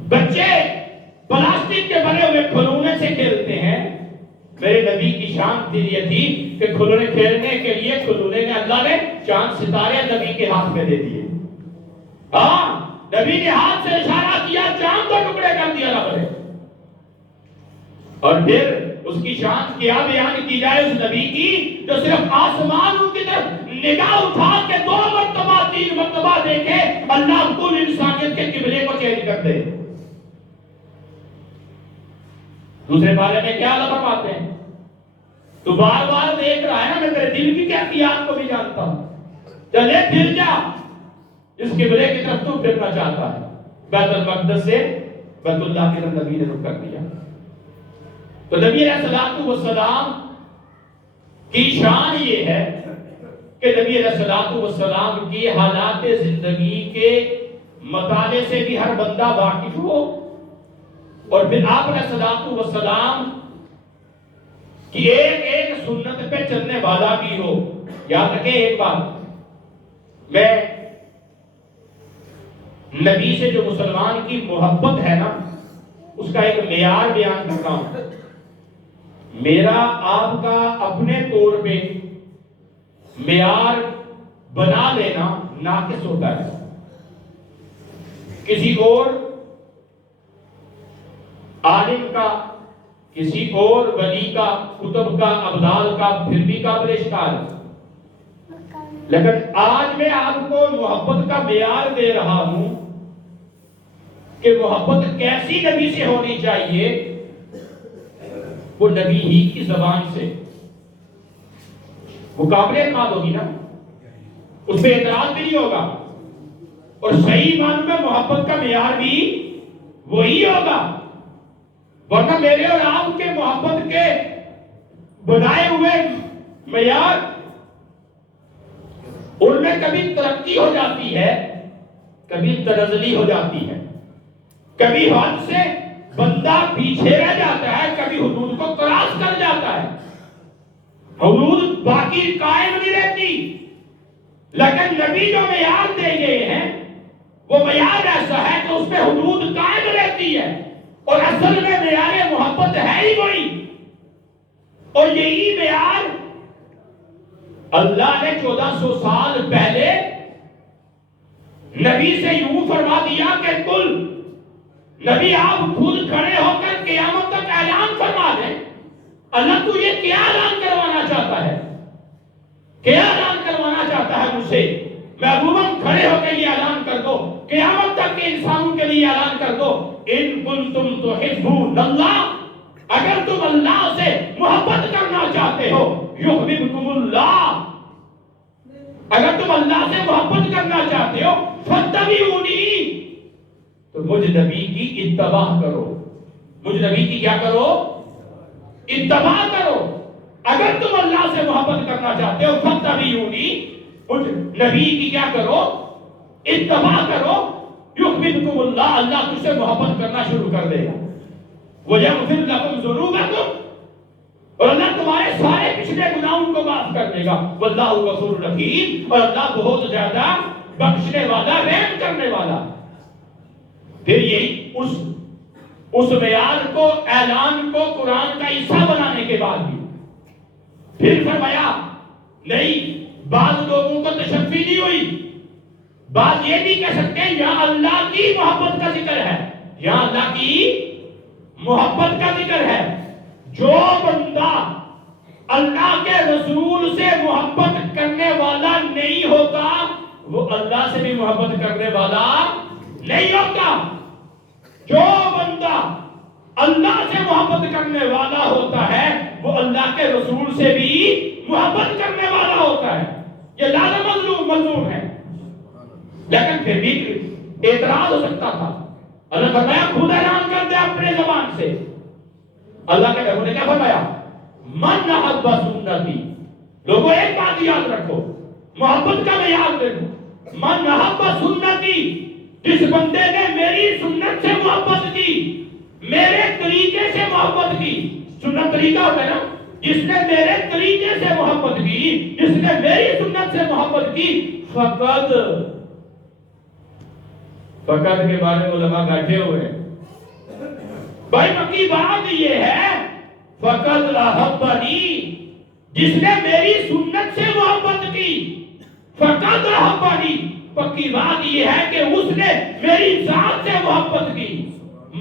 بچے پلاسٹک کے بنے ہوئے کھلونے سے کھیلتے ہیں، میرے نبی کی شان یہ تھی کہ کھلونے کھیلنے کے لیے کھلونے نے اللہ نے چاند ستارے نبی کے ہاتھ میں دے دیے۔ ہاں نبی نے ہاتھ سے اشارہ کیا، چاند کو ٹکڑے کر دیا رب نے۔ اور پھر اس کی شان کیا بیان کی جائے اس نبی کی جو صرف آسمانوں کی طرف نگاہ اٹھا کے 2 مرتبہ 3 مرتبہ دیکھے اللہ کل انسانیت کے قبلے کو چینج کر دے۔ دوسرے بارے میں کیا اللہ فرماتے ہیں؟ تو بار بار دیکھ رہا ہے نا، میں تیرے دل کی کیفیات کو بھی جانتا ہوں، چلے پھر جا اس قبلے کی طرف تو پھرنا چاہتا ہے۔ بیت المقدس سے بیت اللہ کی طرف نبی نے رخ کر دیا۔ تو نبی علیہ السلام کی شان یہ ہے کہ نبی علیہ السلام کی حالات زندگی کے مطالعے سے بھی ہر بندہ واقف ہو، اور پھر آپ علیہ السلام کی ایک ایک سنت پہ چلنے والا بھی ہو۔ یاد رکھیں ایک بات، میں نبی سے جو مسلمان کی محبت ہے نا اس کا ایک معیار بیان کرتا ہوں۔ میرا آپ کا اپنے طور پہ معیار بنا لینا ناقص ہوتا ہے، کسی اور عالم کا، کسی اور ولی کا، کتب کا، ابدال کا پھر بھی قابل اشکال ہے، لیکن آج میں آپ کو محبت کا معیار دے رہا ہوں کہ محبت کیسی نبی سے ہونی چاہیے، وہ نبی ہی کی زبان سے، وہ قابل اعتماد ہوگی نا، اس پہ اعتراض بھی نہیں ہوگا، اور صحیح معنوں میں محبت کا معیار بھی وہی ہوگا، ورنہ میرے اور آپ کے محبت کے بنائے ہوئے معیار ان میں کبھی ترقی ہو جاتی ہے، کبھی تنزلی ہو جاتی ہے، کبھی حد سے بندہ پیچھے رہ جاتا ہے، کبھی حدود کو کراس کر جاتا ہے، حدود باقی قائم نہیں رہتی، لیکن نبی جو معیار دے گئے ہیں وہ معیار ایسا ہے کہ اس میں حدود قائم رہتی ہے، اور اصل میں معیار محبت ہے ہی وہی، اور یہی معیار اللہ نے 1400 سال پہلے نبی سے یوں فرما دیا کہ کل نبی آپ خود کھڑے ہو کر قیامت تک اعلان فرما دیں، اللہ تو یہ کیا اعلان کروانا چاہتا ہے، کیا اعلان کروانا چاہتا ہے مجھ سے، محبوبم کھڑے ہو کے یہ اعلان قیامت تک کے انسانوں کے لیے اعلان کر دو ان کنتم تحبون اللہ، اگر تم اللہ سے محبت کرنا چاہتے ہو یحببکم اللہ، اگر تم اللہ سے محبت کرنا چاہتے ہو فاتبعونی، تو مجھ نبی کی اتباع کرو، مجھ نبی کی کیا کرو؟ اتباع کرو۔ اگر تم اللہ سے محبت کرنا چاہتے ہو فاتبعونی، مجھ نبی کی کیا کرو؟ اتباع کرو، یحببکم اللہ، اللہ تجھ سے محبت کرنا شروع کر دے گا، وَيَغْفِرْ لَكُمْ ذُنُوبَكُمْ، اور اللہ تمہارے سارے پچھلے گناہوں کو معاف کر دے گا، واللہ غفور رحیم، اور اللہ بہت زیادہ بخشنے والا، رحم کرنے والا۔ پھر یہی اس معیار کو، اعلان کو قرآن کا حصہ بنانے کے بعد بھی پھر فرمایا نہیں، بعض لوگوں کو تشفی نہیں ہوئی، بعض یہ نہیں کہہ سکتے یہاں اللہ کی محبت کا ذکر ہے، یہاں اللہ کی محبت کا ذکر ہے۔ جو بندہ اللہ کے رسول سے محبت کرنے والا نہیں ہوتا وہ اللہ سے بھی محبت کرنے والا نہیں ہوتا، جو بندہ اللہ سے محبت کرنے والا ہوتا ہے وہ اللہ کے رسول سے بھی محبت کرنے والا ہوتا ہے، یہ لازم ملزوم ہے۔ لیکن پھر بھی اعتراض ہو سکتا تھا، اللہ فرمایا خود اعلان کر دے اپنے زبان سے، اللہ کے نبی نے کیا فرمایا؟ من احب سنتی، لوگوں ایک بات یاد رکھو، محبت کا معیار دیکھو، من احب سنتی، جس بندے نے میری سنت سے محبت کی، میرے طریقے سے محبت کی، سنت طریقہ ہوتا ہے نا، جس نے میرے طریقے سے محبت کی، جس نے میری سنت سے محبت کی، فقط کے بارے میں علماء بیٹھے ہوئے ہیں، بھائی پکی بات یہ ہے فقط احبنی، جس نے میری سنت سے محبت کی، فقط احبنی، پکی بات یہ ہے کہ اس نے میری ذات سے محبت کی،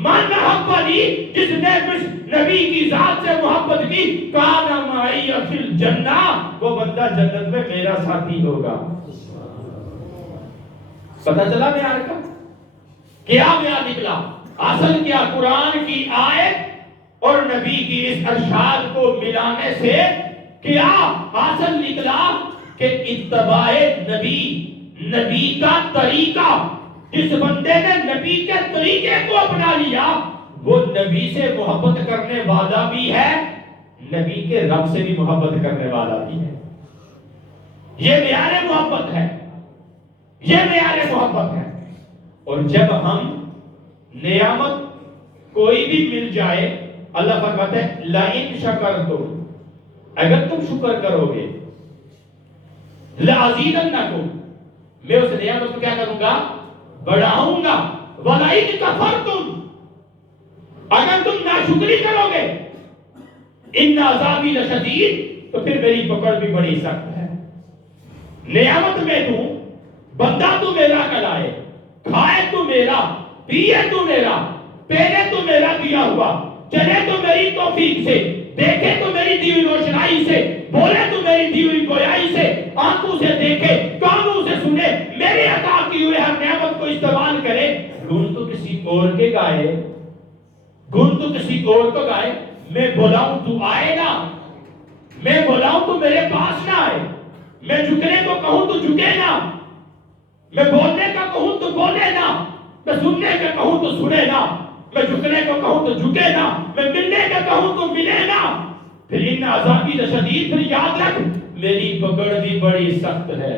من احبنی، جس نے نبی کی ذات سے محبت کی، کان معی فی الجنہ، وہ بندہ جنت میں میرا ساتھی ہوگا۔ پتہ چلا معیار کا کیا معیار نکلا؟ اصل کیا؟ قرآن کی آیت اور نبی کی اس ارشاد کو ملانے سے کیا حاصل نکلا کہ اتباع نبی کا طریقہ، جس بندے نے نبی کے طریقے کو اپنا لیا وہ نبی سے محبت کرنے والا بھی ہے، نبی کے رب سے بھی محبت کرنے والا بھی ہے۔ یہ معیار محبت ہے، یہ معیار محبت ہے۔ اور جب ہم نعمت کوئی بھی مل جائے، اللہ فرماتا ہے لَإِن شَكَرْتُمْ، اگر تم شکر کرو گے، لَأَزِيدَنَّكُمْ، میں اس نعمت کو کیا کروں گا؟ بڑھاؤں گا، وَلَئِن كَفَرْتُمْ، اگر تم ناشکری کرو گے، إِنَّ عَذَابِي لَشَدِيدٌ، تو پھر میری پکڑ بھی بڑی سخت ہے۔ نعمت میں دوں، بندہ تو میرا کہلائے، کھائے تو میرا، پیے تو میرا، پہنے تو میرا دیا ہوا، چلے تو میری توفیق سے، دیکھے تو میری دی ہوئی روشنائی سے، بولے تو میری دی ہوئی گویائی سے، آنکھوں سے دیکھے، کانوں سے سنے، میرے عطا کی ہوئے ہر نعمت کو استعمال کرے، گن تو کسی اور کے گائے، گن تو کسی اور کو گائے، میں بلاؤں تو آئے نا، میں بلاؤں تو میرے پاس نہ آئے، میں جھکنے کو کہوں تو جھکے نا، میں بولنے کا کہوں تو بولے نا، میں سننے کا کہوں تو سنے نا، میں جھکنے کو کہوں تو جھکے نا، میں ملنے کا کہوں تو ملے نا، پھر ان عذابی لشدید، پھر یاد رکھ میری پکڑ بھی بڑی سخت ہے۔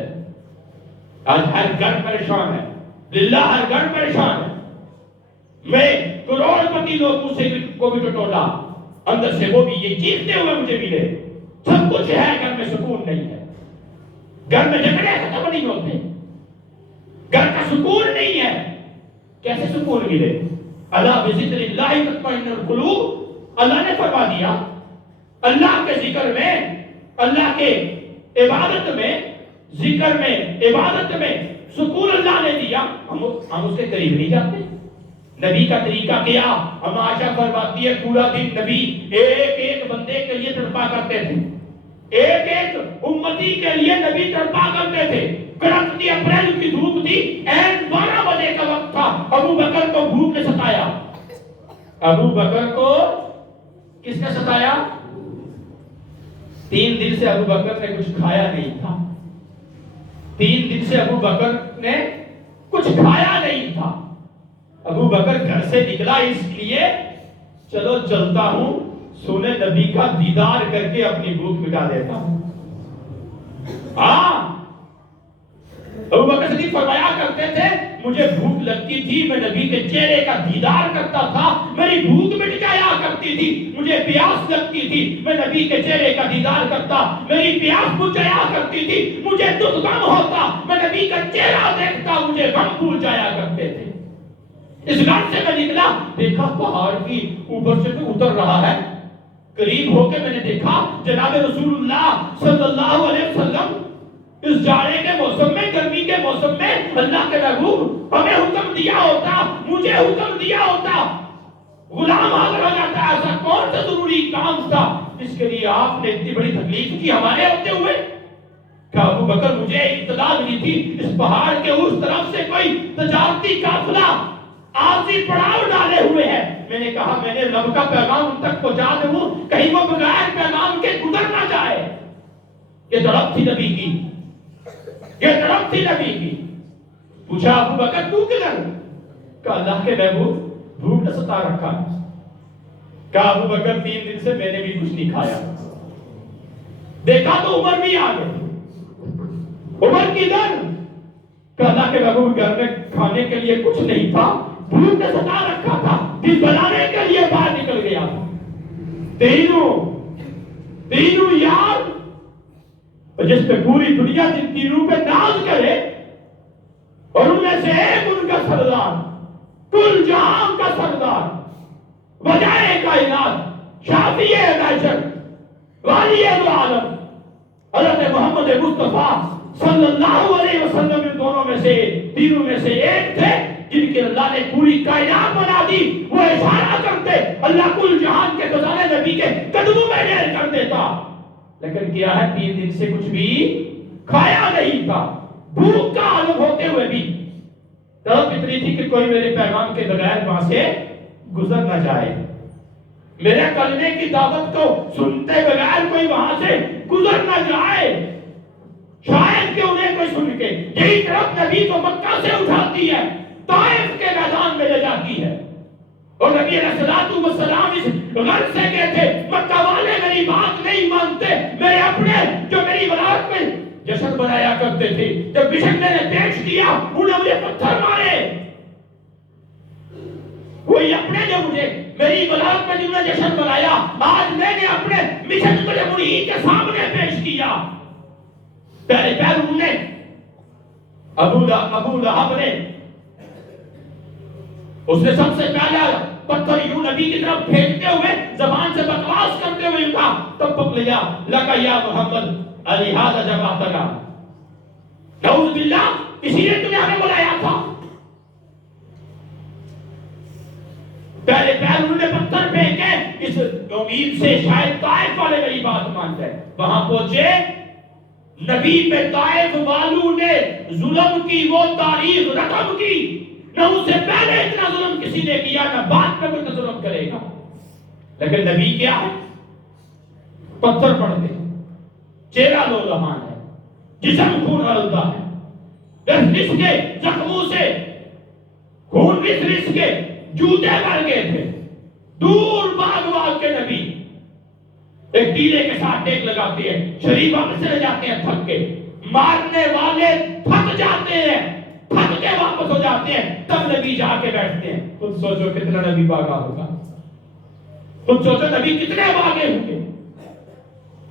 آج ہر گھر پریشان ہے، للہ ہر گھر پریشان ہے، میں کروڑ پتی لوگوں سے کو بھی ٹٹولا، اندر سے وہ بھی یہ چیختے ہوئے مجھے ملے، سب کچھ ہے، گھر میں سکون نہیں ہے، گھر میں جھگڑے ختم نہیں ہوتے، گھر کا سکون نہیں ہے، کیسے سکون ملے؟ اللہ بذکر اللہ تطمئن القلوب، اللہ نے فرما دیا اللہ کے ذکر میں، اللہ کے عبادت میں، ذکر میں، عبادت میں سکون اللہ نے دیا، ہم اس کے قریب نہیں جاتے۔ نبی کا طریقہ کیا؟ ہم عائشہ فرماتی ہے پورا دن نبی ایک ایک بندے کے لیے تڑپا کرتے تھے، ایک ایک امتی کے لیے نبی تڑپا کرتے تھے۔ کڑکتی اپریل کی دھوپ تھی، این 12 بجے کا ابو بکر کو بھوک نے ستایا. ابو بکر کو کس نے ستایا؟ 3 دن سے ابو بکر نے کچھ کھایا نہیں تھا. 3 دن سے ابو بکر نے کچھ کھایا نہیں تھا. ابو بکر گھر سے نکلا اس لیے چلو چلتا ہوں, سونے نبی کا دیدار کر کے اپنی بھوک مٹا دیتا ہوں. ہاں, ابو بکر صدیق فرمایا کرتے تھے مجھے بھوک لگتی تھی, میں نبی کے چہرے کا دیدار کرتا تھا, میری بھوک مٹ جایا کرتی تھی. مجھے پیاس لگتی تھی, میں نبی کے چہرے کا دیدار کرتا, میری پیاس بجھ جایا کرتی تھی. مجھے دکھ غم ہوتا, میں نبی کا چہرہ دیکھتا, مجھے غم بھول جایا کرتے تھے. اس گھر سے میں نکلا, دیکھا پہاڑ کی اوپر سے تو اتر رہا ہے. قریب ہو کے میں نے دیکھا جناب رسول اللہ صلی اللہ علیہ وسلم اس جاڑے کے موسم میں, گرمی کے موسم میں اللہ کے محبوب ہمیں حکم دیا ہوتا, مجھے حکم دیا ہوتا, غلام حاضر ہو جاتا. ایسا کون سا ضروری کام تھا جس کے لیے آپ نے اتنی بڑی تکلیف کی ہمارے ہوتے ہوئے؟ کہ ابو بکر مجھے اطلاع ملی تھی اس پہاڑ کے اس طرف سے کوئی تجارتی قافلہ عارضی پڑاؤ ڈالے ہوئے ہیں. میں نے کہا میں نے رب کا پیغام ان تک پہنچا دوں, کہیں وہ بغیر پیغام کے گزر نہ جائے. یہ تڑپ تھی نبی کی, یہ تڑپ تھی نبی کی. پوچھا ابو بکر تو کدھر؟ کہا اللہ کے محبوب بھوک نے ستا رکھا. کہا ابو بکر 3 دن سے میں نے بھی کچھ نہیں کھایا. دیکھا تو عمر بھی آ گئے. عمر کدھر؟ کہا اللہ کے محبوب گھر میں کھانے کے لیے کچھ نہیں تھا, بھوک نے ستا رکھا تھا, دل بنانے کے لیے باہر نکل گیا. تینوں یار, جس پہ پوری دنیا جن تینوں پہ ناز کرے, اور ان میں سے ایک ان کا سردار, کل جہان کا سردار, وجائے کائنات, شافی معشر, والی دو عالم, حضرت محمد مصطفیٰ صلی اللہ علیہ وسلم ان دونوں میں سے, تینوں میں سے ایک تھے جن کے اللہ نے پوری کائنات بنا دی. وہ اشارہ کرتے اللہ کل جہان کے خزانے نبی کے قدموں میں ڈھیر کر دیتا. لیکن کیا ہے 3 دن سے کچھ بھی کھایا نہیں تھا. بھوک کا عالم ہوتے ہوئے بھی تڑپ اتنی تھی کہ کوئی میرے پیغام کے بغیر وہاں سے گزر نہ جائے, میرے کلمے کی دعوت کو سنتے بغیر کوئی وہاں سے گزر نہ جائے. شاید کہ انہیں کوئی سن کے یہی طرف نبی کو مکہ سے اٹھاتی ہے, طائف کے میدان میں لے جاتی ہے. اور نبی علیہ الصلوۃ والسلام اس غرض سے گئے تھے مکہ والے میری بات نہیں مانتے, میرے اپنے جو میری ولادت میں جشن بنایا کرتے تھے, جب مشن نے پیش کیا انہیں مجھے پتھر مارے. وہی اپنے جو مجھے میری ولادت میں جنہوں نے جشن بنایا, آج میں نے اپنے مشن کو جب انہیں کے سامنے پیش کیا, پہلے انہوں نے ابو لہب نے اس نے سب سے پہلا پتھر یوں نبی کی طرف پھینکتے ہوئے زبان سے بکواس کرتے ہوئے کہا تب پک لیا لکا یا محمد علی ھذا جمعتنا, نعوذ باللہ اسی لیے تمہیں ہمیں بلایا تھا. پہلے انہوں نے پتھر پھینکے اس امید سے شاید طائف والے میری بات مان جائے. وہاں پہنچے, نبی پہ طائف والوں نے ظلم کی وہ تاریخ رقم کی, نہ اس سے پہلے اتنا ظلم کسی نے کیا, نہ بعد میں کوئی ظلم کرے گا. لیکن نبی کیا ہے, پتھر پڑتے, چہرہ لو لہان ہے, جسم خون ارلتا ہے, رس کے زخموں سے خون رس کے جوتے بھر گئے تھے. دور بھاگ کے نبی ایک ٹیلے کے ساتھ ٹیک لگاتے ہیں, شریف واپس چلے جاتے ہیں تھک کے, مارنے والے تھک جاتے ہیں, تھک کے واپس ہو جاتے ہیں, تب نبی جا کے بیٹھتے ہیں. خود سوچو کتنا نبی بھاگا ہوگا, خود سوچو نبی کتنے بھاگے ہوں گے,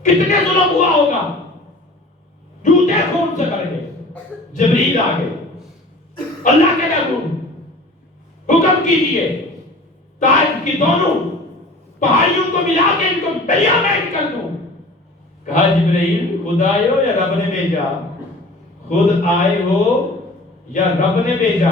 کتنے ظلم ہوا ہوگا. جوتے خون سے کر گئے, جبریل آ گئے, اللہ کے محبوب حکم کیجئے طائف کی دونوں پہاڑیوں کو ملا کے ان کو پیامنٹ کر دوں. کہا جبرائیل خود آئے ہو یا رب نے بھیجا؟ خود آئے ہو یا رب نے بھیجا؟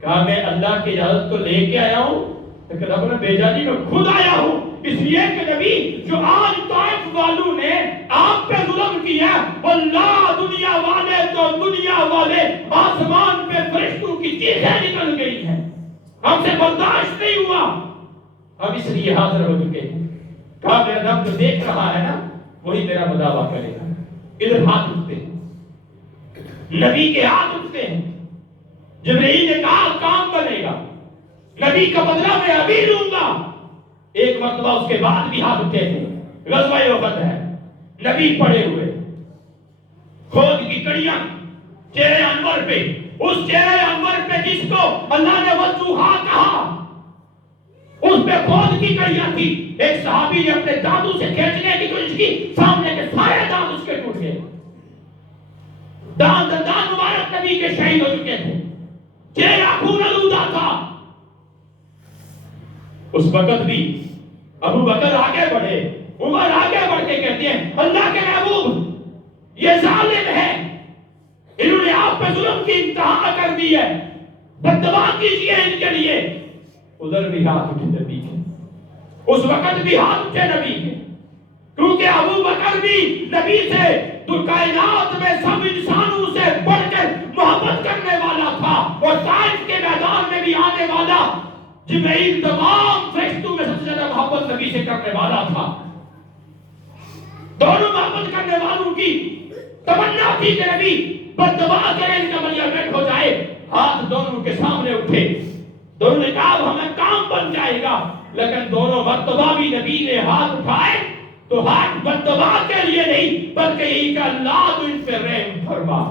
کہا میں اللہ کی اجازت کو لے کے آیا ہوں, لیکن رب نے بھیجا نہیں, میں خود آیا ہوں. اس لیے کہ نبی جو آج طائف والوں نے آپ پہ ظلم کیا, واللہ دنیا والے تو دنیا والے آسمان پہ فرشتوں کی چیخیں نکل گئی ہیں. ہم سے برداشت نہیں ہوا، ہم اس لیے حاضر ہو چکے ہیں۔ کہا میرا رب جو دیکھ رہا ہے نا وہی میرا مداوع کرے گا۔ ادھر ہاتھ اٹھتے ہیں، نبی کے ہاتھ اٹھتے ہیں۔ جبرائیل نے کہا کام بنے گا، نبی کا بدلہ میں ابھی لوں گا۔ ایک مرتبہ اس کے بعد بھی ہاتھ اٹھے تھے، غزوہ احد ہے، نبی پڑے ہوئے، خود کی کڑیاں چہرے انور پہ، اس چہرے انور پہ جس کو اللہ نے وضوحا کہا، اس پہ خود کی کڑیاں تھی۔ ایک صحابی نے اپنے دانتوں سے کھینچنے کی کوشش کی، سامنے کے سارے دانت اس کے ٹوٹ گئے۔ دانت مبارک نبی کے شہید ہو چکے تھے، چہرہ خون آلودہ تھا۔ اس وقت بھی ابو بکر آگے بڑھے، عمر آگے بڑھ کے کہتے ہیں اللہ کے محبوب یہ ظالم ہے، انہوں نے آپ پہ ظلم کی انتہا کر دی ہے، بددعا کیجئے ان کے لیے۔ ادھر بھی ہاتھ اٹھے نبی کے، اس وقت بھی ہاتھ اٹھے نبی کے، کیونکہ ابو بکر بھی نبی سے تو کائنات میں سب انسانوں سے بڑھ کر محبت کرنے والا تھا، اور طائف کے میدان میں بھی آنے والا جبرائیل تمام فرشتوں میں سب سے زیادہ محبت نبی سے کرنے والا تھا۔ دونوں محبت کرنے والوں کی تمنا تھی کہ نبی بددعا کرے، ان کا ملیامنٹ ہو جائے۔ ہاتھ دونوں کے سامنے اٹھے، دونوں نے کہا ہمیں کام بن جائے گا، لیکن دونوں مرتبہ بھی نبی نے ہاتھ اٹھائے تو ہاتھ بددعا کے لیے نہیں، بلکہ یہی کہ اللہ تو ان پہ رحم فرما،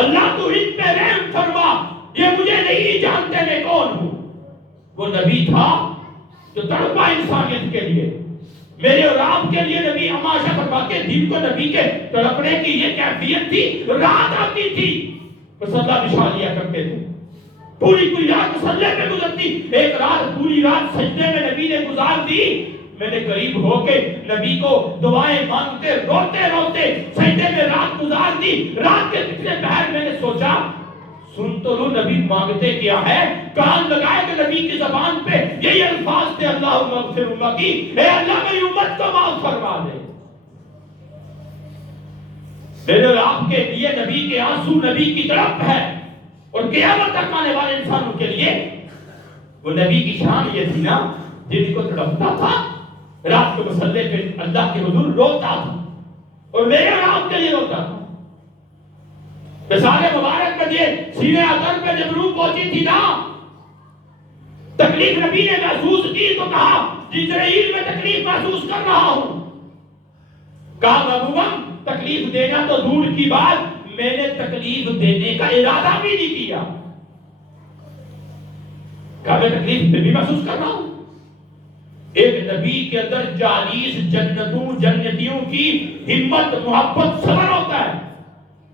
اللہ تو ان پہ رحم فرما، یہ مجھے نہیں جانتے میں کون ہوں۔ وہ نبی تھا جو تڑپا انسانیت کے لیے، میرے اور آپ کے لیے نبی ہمیشہ فرماتے دین کو نبی کے تڑپنے کی یہ کیفیت تھی، رات آتی تھی مصلی بچھا لیا کرتے تھے، پوری رات مصلی پہ گزرتی، ایک رات پوری رات سجدے میں نبی نے گزار دی۔ میں نے قریب ہو کے نبی کو دعائیں مانگتے روتے روتے سجدے میں رات گزار دی۔ رات کے پچھلے پہر میں نے سوچا سن تو لو نبی مانگتے کیا ہے، کان لگائے کہ نبی کی زبان پہ یہی الفاظ تھے اللہم اغفر امتی، اے اللہ میری امت کو معاف فرما دے۔ میرے اور آپ کے لیے نبی کے آنسو نبی کی طرف ہے، اور قیامت تک آنے والے انسانوں کے لیے وہ نبی کی شان یہ تھی نا، جن کو تڑپتا تھا رات کو مصلی پہ اللہ کے حضور روتا تھا، اور میرے اور آپ کے لیے روتا تھا۔ مثال مبارک میں یہ سینے اثر پہ جب روح پہنچی تھی نا، تکلیف نبی نے محسوس کی تو کہا جبرائیل میں تکلیف محسوس کر رہا ہوں۔ کہا محبوبم تکلیف دینا تو دور کی بات، میں نے تکلیف دینے کا ارادہ بھی نہیں کیا۔ کہا میں تکلیف بھی محسوس کر رہا ہوں۔ ایک نبی کے اندر 40 جنتیوں کی ہمت محبت صبر ہوتا ہے،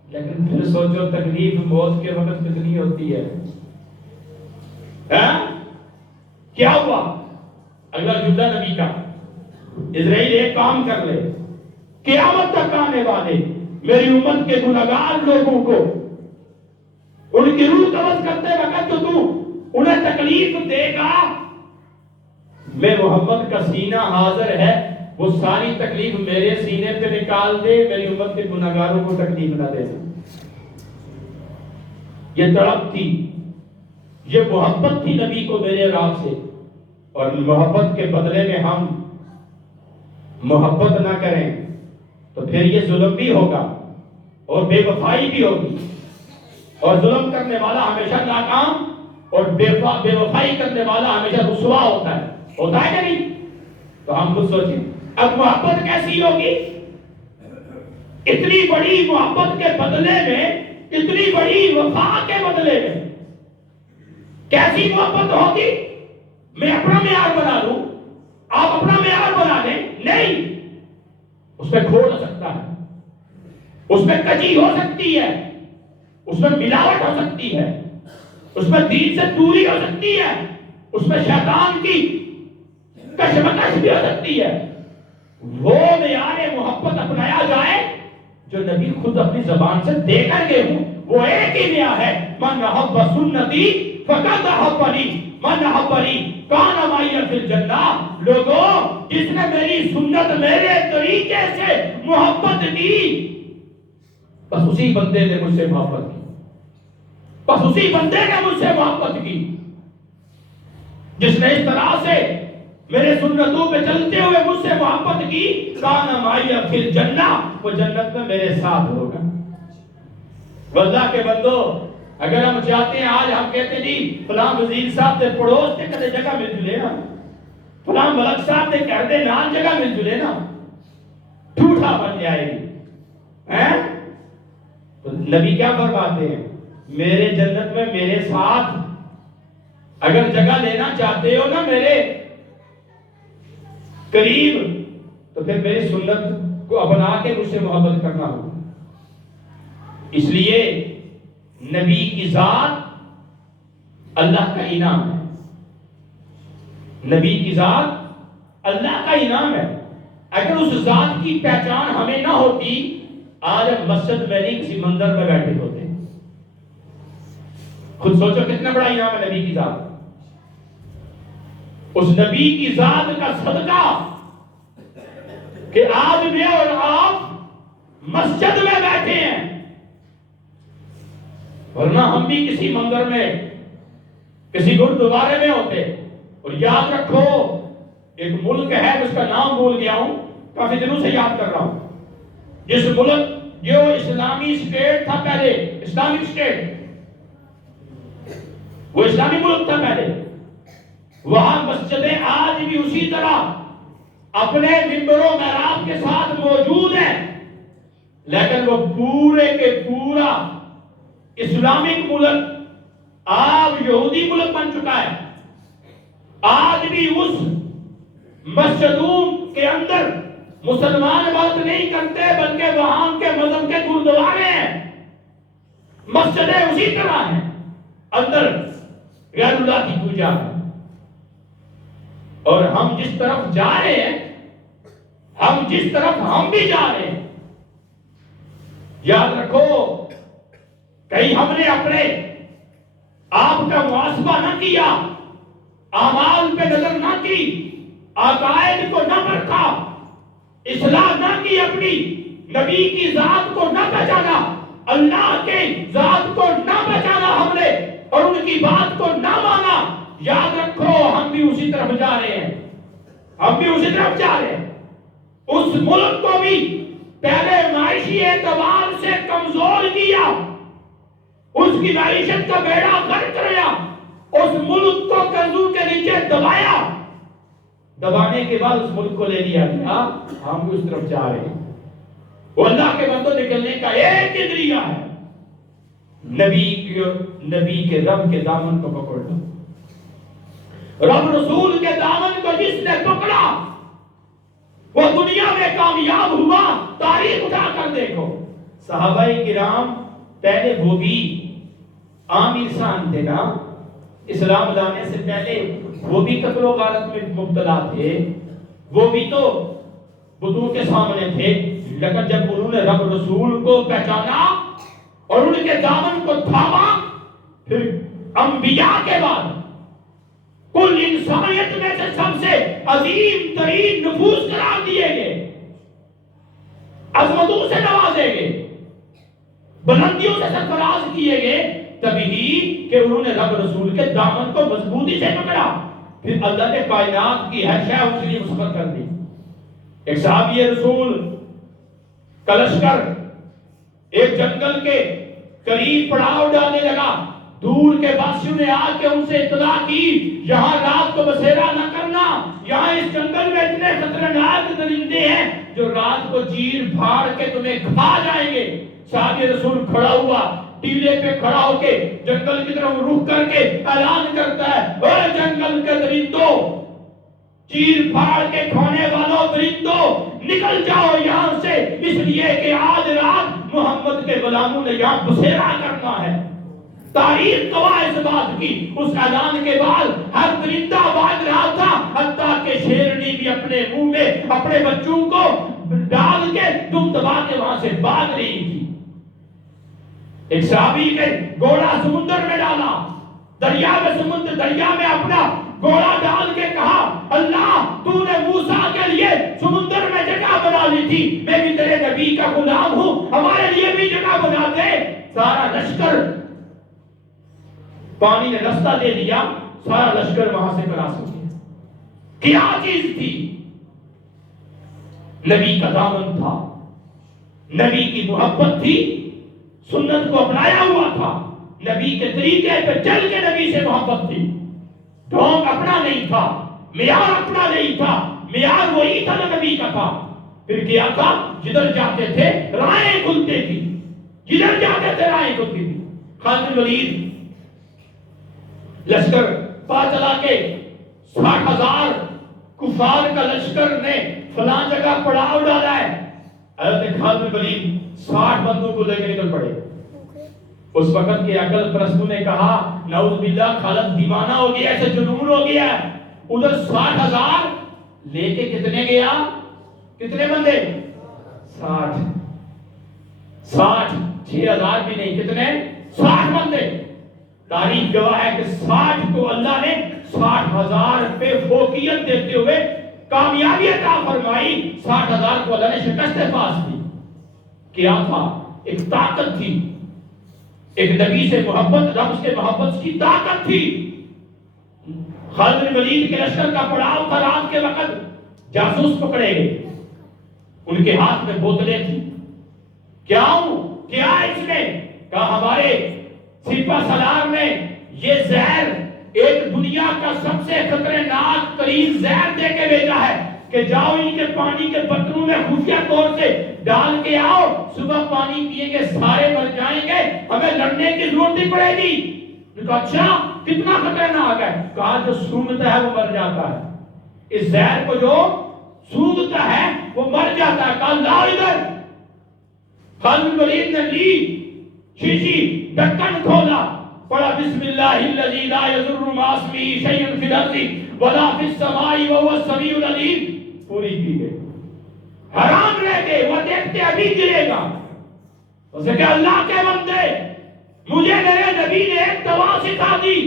لیکن پھر سوچو تکلیف موت کے وقت کتنی ہوتی ہے۔ کیا ہوا اگلا جملہ نبی کا، اسرائیل ایک کام کر لے، قیامت تک آنے والے میری امت کے گناہگار لوگوں کو ان کی روح قبض کرتے وقت تو انہیں تکلیف دے گا، میں محمد کا سینہ حاضر ہے، وہ ساری تکلیف میرے سینے پہ نکال دے، میری امت کے گناہگاروں کو تکلیف نہ دے۔ یہ تڑپ تھی، یہ محبت تھی نبی کو میرے اور آپ سے، اور محبت کے بدلے میں ہم محبت نہ کریں تو پھر یہ ظلم بھی ہوگا اور بے وفائی بھی ہوگی، اور ظلم کرنے والا ہمیشہ ناکام اور بے وفائی کرنے والا ہمیشہ رسوا ہوتا ہے کہ نہیں؟ تو ہم خود سوچیں اب محبت کیسی ہوگی؟ اتنی بڑی محبت کے بدلے میں، اتنی بڑی وفا کے بدلے میں کیسی محبت ہوگی؟ میں اپنا معیار بنا لوں، آپ اپنا معیار بنا لیں، نہیں، اس میں کھو ہو سکتا ہے، اس میں کجی ہو سکتی ہے، اس میں ملاوٹ ہو سکتی ہے، اس میں دین سے دوری ہو سکتی ہے، اس میں شیطان کی کشمکش بھی ہو سکتی ہے۔ وہ معیار محبت اپنایا جائے جو نبی خود اپنی زبان سے دے کر گئے ہوں، وہ ایک ہی معیار ہے، من احب سنتی فقد احبنی من احبنی کان معی فی الجنہ۔ لوگوں جس نے میری سنت میرے طریقے سے محبت کی، بس اسی بندے نے مجھ سے محبت کی، بس اسی بندے نے مجھ سے محبت کی۔ جس نے اس طرح سے میرے سنتوں پہ چلتے ہوئے مجھ سے محبت کی، کان معی فی الجنہ، وہ جنت میں میرے ساتھ ہوگا۔ واللہ کے بندو، اگر ہم چاہتے ہیں، آج ہم کہتے ہیں جی فلاں وزیر صاحب دے پڑوس تے کدے جگہ مل جلے نا، فلاں ملک صاحب دے گھر دے نال جگہ مل جلے نا، ٹھوٹا بن جائے گی۔ تو نبی کیا فرماتے ہیں؟ میرے جنت میں میرے ساتھ اگر جگہ لینا چاہتے ہو نا میرے قریب، تو پھر میری سنت کو اپنا کے مجھ سے محبت کرنا ہوگا۔ اس لیے نبی کی ذات اللہ کا انعام ہے، نبی کی ذات اللہ کا انعام ہے۔ اگر اس ذات کی پہچان ہمیں نہ ہوتی، آج ہم مسجد میں نہیں کسی مندر میں بیٹھے ہوتے۔ خود سوچو کتنا بڑا انعام ہے نبی کی ذات۔ اس نبی کی ذات کا صدقہ کہ آج میں اور آپ مسجد میں بیٹھے ہیں، ورنہ ہم بھی کسی مندر میں، کسی گردوارے میں ہوتے۔ اور یاد رکھو، ایک ملک ہے جس کا نام بھول گیا ہوں، کافی دنوں سے یاد کر رہا ہوں، جس ملک جو اسلامی اسٹیٹ تھا پہلے، اسلامک اسٹیٹ، وہ اسلامی ملک تھا پہلے، وہاں مسجدیں آج بھی اسی طرح اپنے ممبر و محراب کے ساتھ موجود ہیں، لیکن وہ پورے کے پورا اسلامک ملک آج یہودی ملک بن چکا ہے۔ آج بھی اس مسجدوں کے اندر مسلمان بات نہیں کرتے، بلکہ وہاں کے مذہب کے گردوارے ہیں، مسجدیں اسی طرح ہیں، اندر غیر اللہ کی پوجا ہے۔ اور ہم جس طرف جا رہے ہیں، ہم بھی جا رہے ہیں، یاد رکھو، کہیں ہم نے اپنے آپ کا محاسبہ نہ کیا، اعمال پہ نظر نہ کی، عقائد کو نہ پرکھا، اصلاح نہ کی، اپنی نبی کی ذات کو نہ پہچانا، اللہ کے ذات کو نہ پہچانا ہم نے، اور ان کی بات کو نہ مانا، یاد رکھو ہم بھی اسی طرف جا رہے ہیں، اس ملک کو بھی پہلے معاشی اعتبار سے کمزور کیا، اس کی معیشت کا بیڑا غرق کیا، اس ملک کو قرضوں کے نیچے دبایا، دبانے کے بعد اس ملک کو لے لیا گیا، ہم بھی اس طرف جا رہے ہیں۔ وہ اللہ کے بندوں نکلنے کا ایک ہی ذریعہ ہے، نبی کے رب کے دامن کو پکڑ لو۔ رب رسول کے دامن کو جس نے پکڑا وہ دنیا میں کامیاب ہوا۔ تاریخ اٹھا کر دیکھو، صحابہ کرام پہلے وہ بھی عام انسان تھے نا، اسلام لانے سے پہلے وہ بھی قتل و غارت میں مبتلا تھے، وہ بھی تو بتوں کے سامنے تھے، لیکن جب انہوں نے رب رسول کو پہچانا اور ان کے دامن کو تھاما، پھر انبیاء کے بعد کل انسانیت میں سے سب سے عظیم ترین نفوس قرار دیے گئے، عظمتوں سے نوازے گئے، بلندیوں سے سرفراز کیے گئے، تبھی کہ انہوں نے رب رسول کے دامن کو مضبوطی سے پکڑا، پھر اللہ نے کائنات کی ہر شے اس کے لیے مسخر کر دی۔ ایک صحابی رسول کا لشکر ایک جنگل کے قریب پڑاؤ ڈالنے لگا، دور کے باسیوں نے آ کے ان سے اطلاع کی یہاں رات کو بسیرا نہ کرنا، یہاں اس جنگل میں اتنے خطرناک درندے ہیں جو رات کو چیر پھاڑ کے تمہیں کھا جائیں گے۔ صحابی رسول کھڑا ہوا، ٹیلے پہ کھڑا ہو کے جنگل کی طرف رخ کر کے اعلان کرتا ہے، اے جنگل کے درندوں، چیر پھاڑ کے کھانے والوں درندوں، نکل جاؤ یہاں سے، اس لیے کہ آج رات محمد کے غلاموں نے یہاں بسیرا کرنا ہے۔ تاریخ گواہ اس بات کی، اس اعلان کے بعد ہر درندہ بھاگ رہا تھا، حتیٰ کہ شیرنی بھی اپنے منہ میں اپنے بچوں کو ڈال کے دم دبا کے وہاں سے بھاگ رہی تھی۔ ایک صحابی کے گھوڑا سمندر میں ڈالا، دریا میں اپنا گھوڑا ڈال کے کہا، اللہ تو نے موسیٰ کے لیے سمندر میں جگہ بنا لی تھی، میں بھی تیرے نبی کا غلام ہوں، ہمارے لیے بھی جگہ بنا دے۔ سارا لشکر، پانی نے رستہ دے دیا، سارا لشکر وہاں سے کراس ہو گیا. کیا چیز تھی؟ نبی کا دامن تھا، نبی کی محبت تھی، سنت کو اپنایا ہوا تھا، نبی کے طریقے پہ چل کے نبی سے محبت تھی. ڈھونگ اپنا نہیں تھا، معیار اپنا نہیں تھا، معیار وہی تھا جو نبی کا تھا. پھر کیا تھا؟ جدھر جاتے تھے راہیں کھلتی تھی، جدھر جاتے تھے راہیں کھلتی تھی. خالد بن ولید لشکر پا چلا کے 60,000 کفار کا لشکر نے فلاں جگہ پڑاؤ ڈالا ہے. حضرت خالد بن ولید 60 بندوں کو لے کے نکل پڑے. اس وقت کے عقل پرستوں نے کہا نعوذ باللہ خالد دیوانہ ہو گیا، ایسے جنون ہو گیا. ادھر 60,000 لے کے کتنے گیا؟ کتنے بندے؟ 60 6,000 بھی نہیں، کتنے؟ 60 بندے. تاریخ گواہ ہے کہ 60 کو اللہ نے 60,000 پہ فوقیت دیتے ہوئے کامیابی عطا فرمائی. 60,000 کو اللہ نے شکست پاس دی. کیا تھا؟ ایک طاقت تھی، ایک نبی سے محبت، رب سے محبت کی طاقت تھی. خالد بن ولید کے لشکر کا پڑاؤ تھا. رات کے وقت جاسوس پکڑے گئے، ان کے ہاتھ میں بوتلیں تھی. کیا اس نے کہا ہمارے سپہ سالار نے یہ زہر ایک دنیا کا سب سے خطرناک ترین زہر دے کے بھیجا ہے کہ جاؤ ان کے پانی کے برتنوں میں خفیہ طور سے ڈال کے آؤ، صبح پانی پیئیں گے سارے مر جائیں گے، ہمیں لڑنے کی ضرورت نہیں پڑے گی. کہا اچھا کتنا خطرناک ہے؟ کہا جو سونگتا ہے وہ مر جاتا ہے، اس زہر کو جو سونگتا ہے وہ مر جاتا ہے. کہا لاؤ ادھر. خالد بن ولید نے لی شیشی، ڈھکن کھولا، پڑھا بسم اللہ الذی لا یضر مع اسمہ شیء فی الارض ولا فی السماء وهو السمیع العلیم. پوری کی گئی. حرام رہ گئے، وہ دیکھتے ابھی گرے گا. اسے کہ اللہ کے بندے مجھے میرے نبی نے ایک دوا سکھا دی،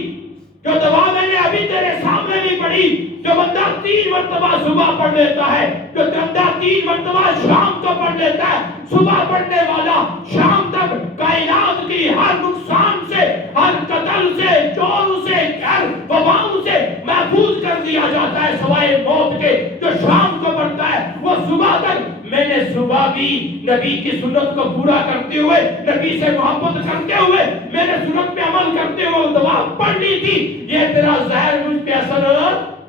جو دوا میں نے ابھی تیرے سامنے بھی پڑھی. جو بندہ 3 مرتبہ صبح پڑھ لیتا ہے، جو بندہ 3 مرتبہ شام کو پڑھ لیتا ہے، صبح پڑھنے والا شام تک کائنات کی ہر نقصان سے، ہر قتل سے، چور سے، ہر وباؤں سے محفوظ کر دیا جاتا ہے سوائے موت کے. جو شام کو پڑھتا ہے وہ صبح تک. میں نے صبح بھی نبی کی سنت کو پورا کرتے ہوئے، نبی سے محبت کرتے ہوئے، میں نے سنت پہ عمل کرتے ہوئے دعا پڑھ لی تھی. یہ تیرا زہر مجھ پہ اثر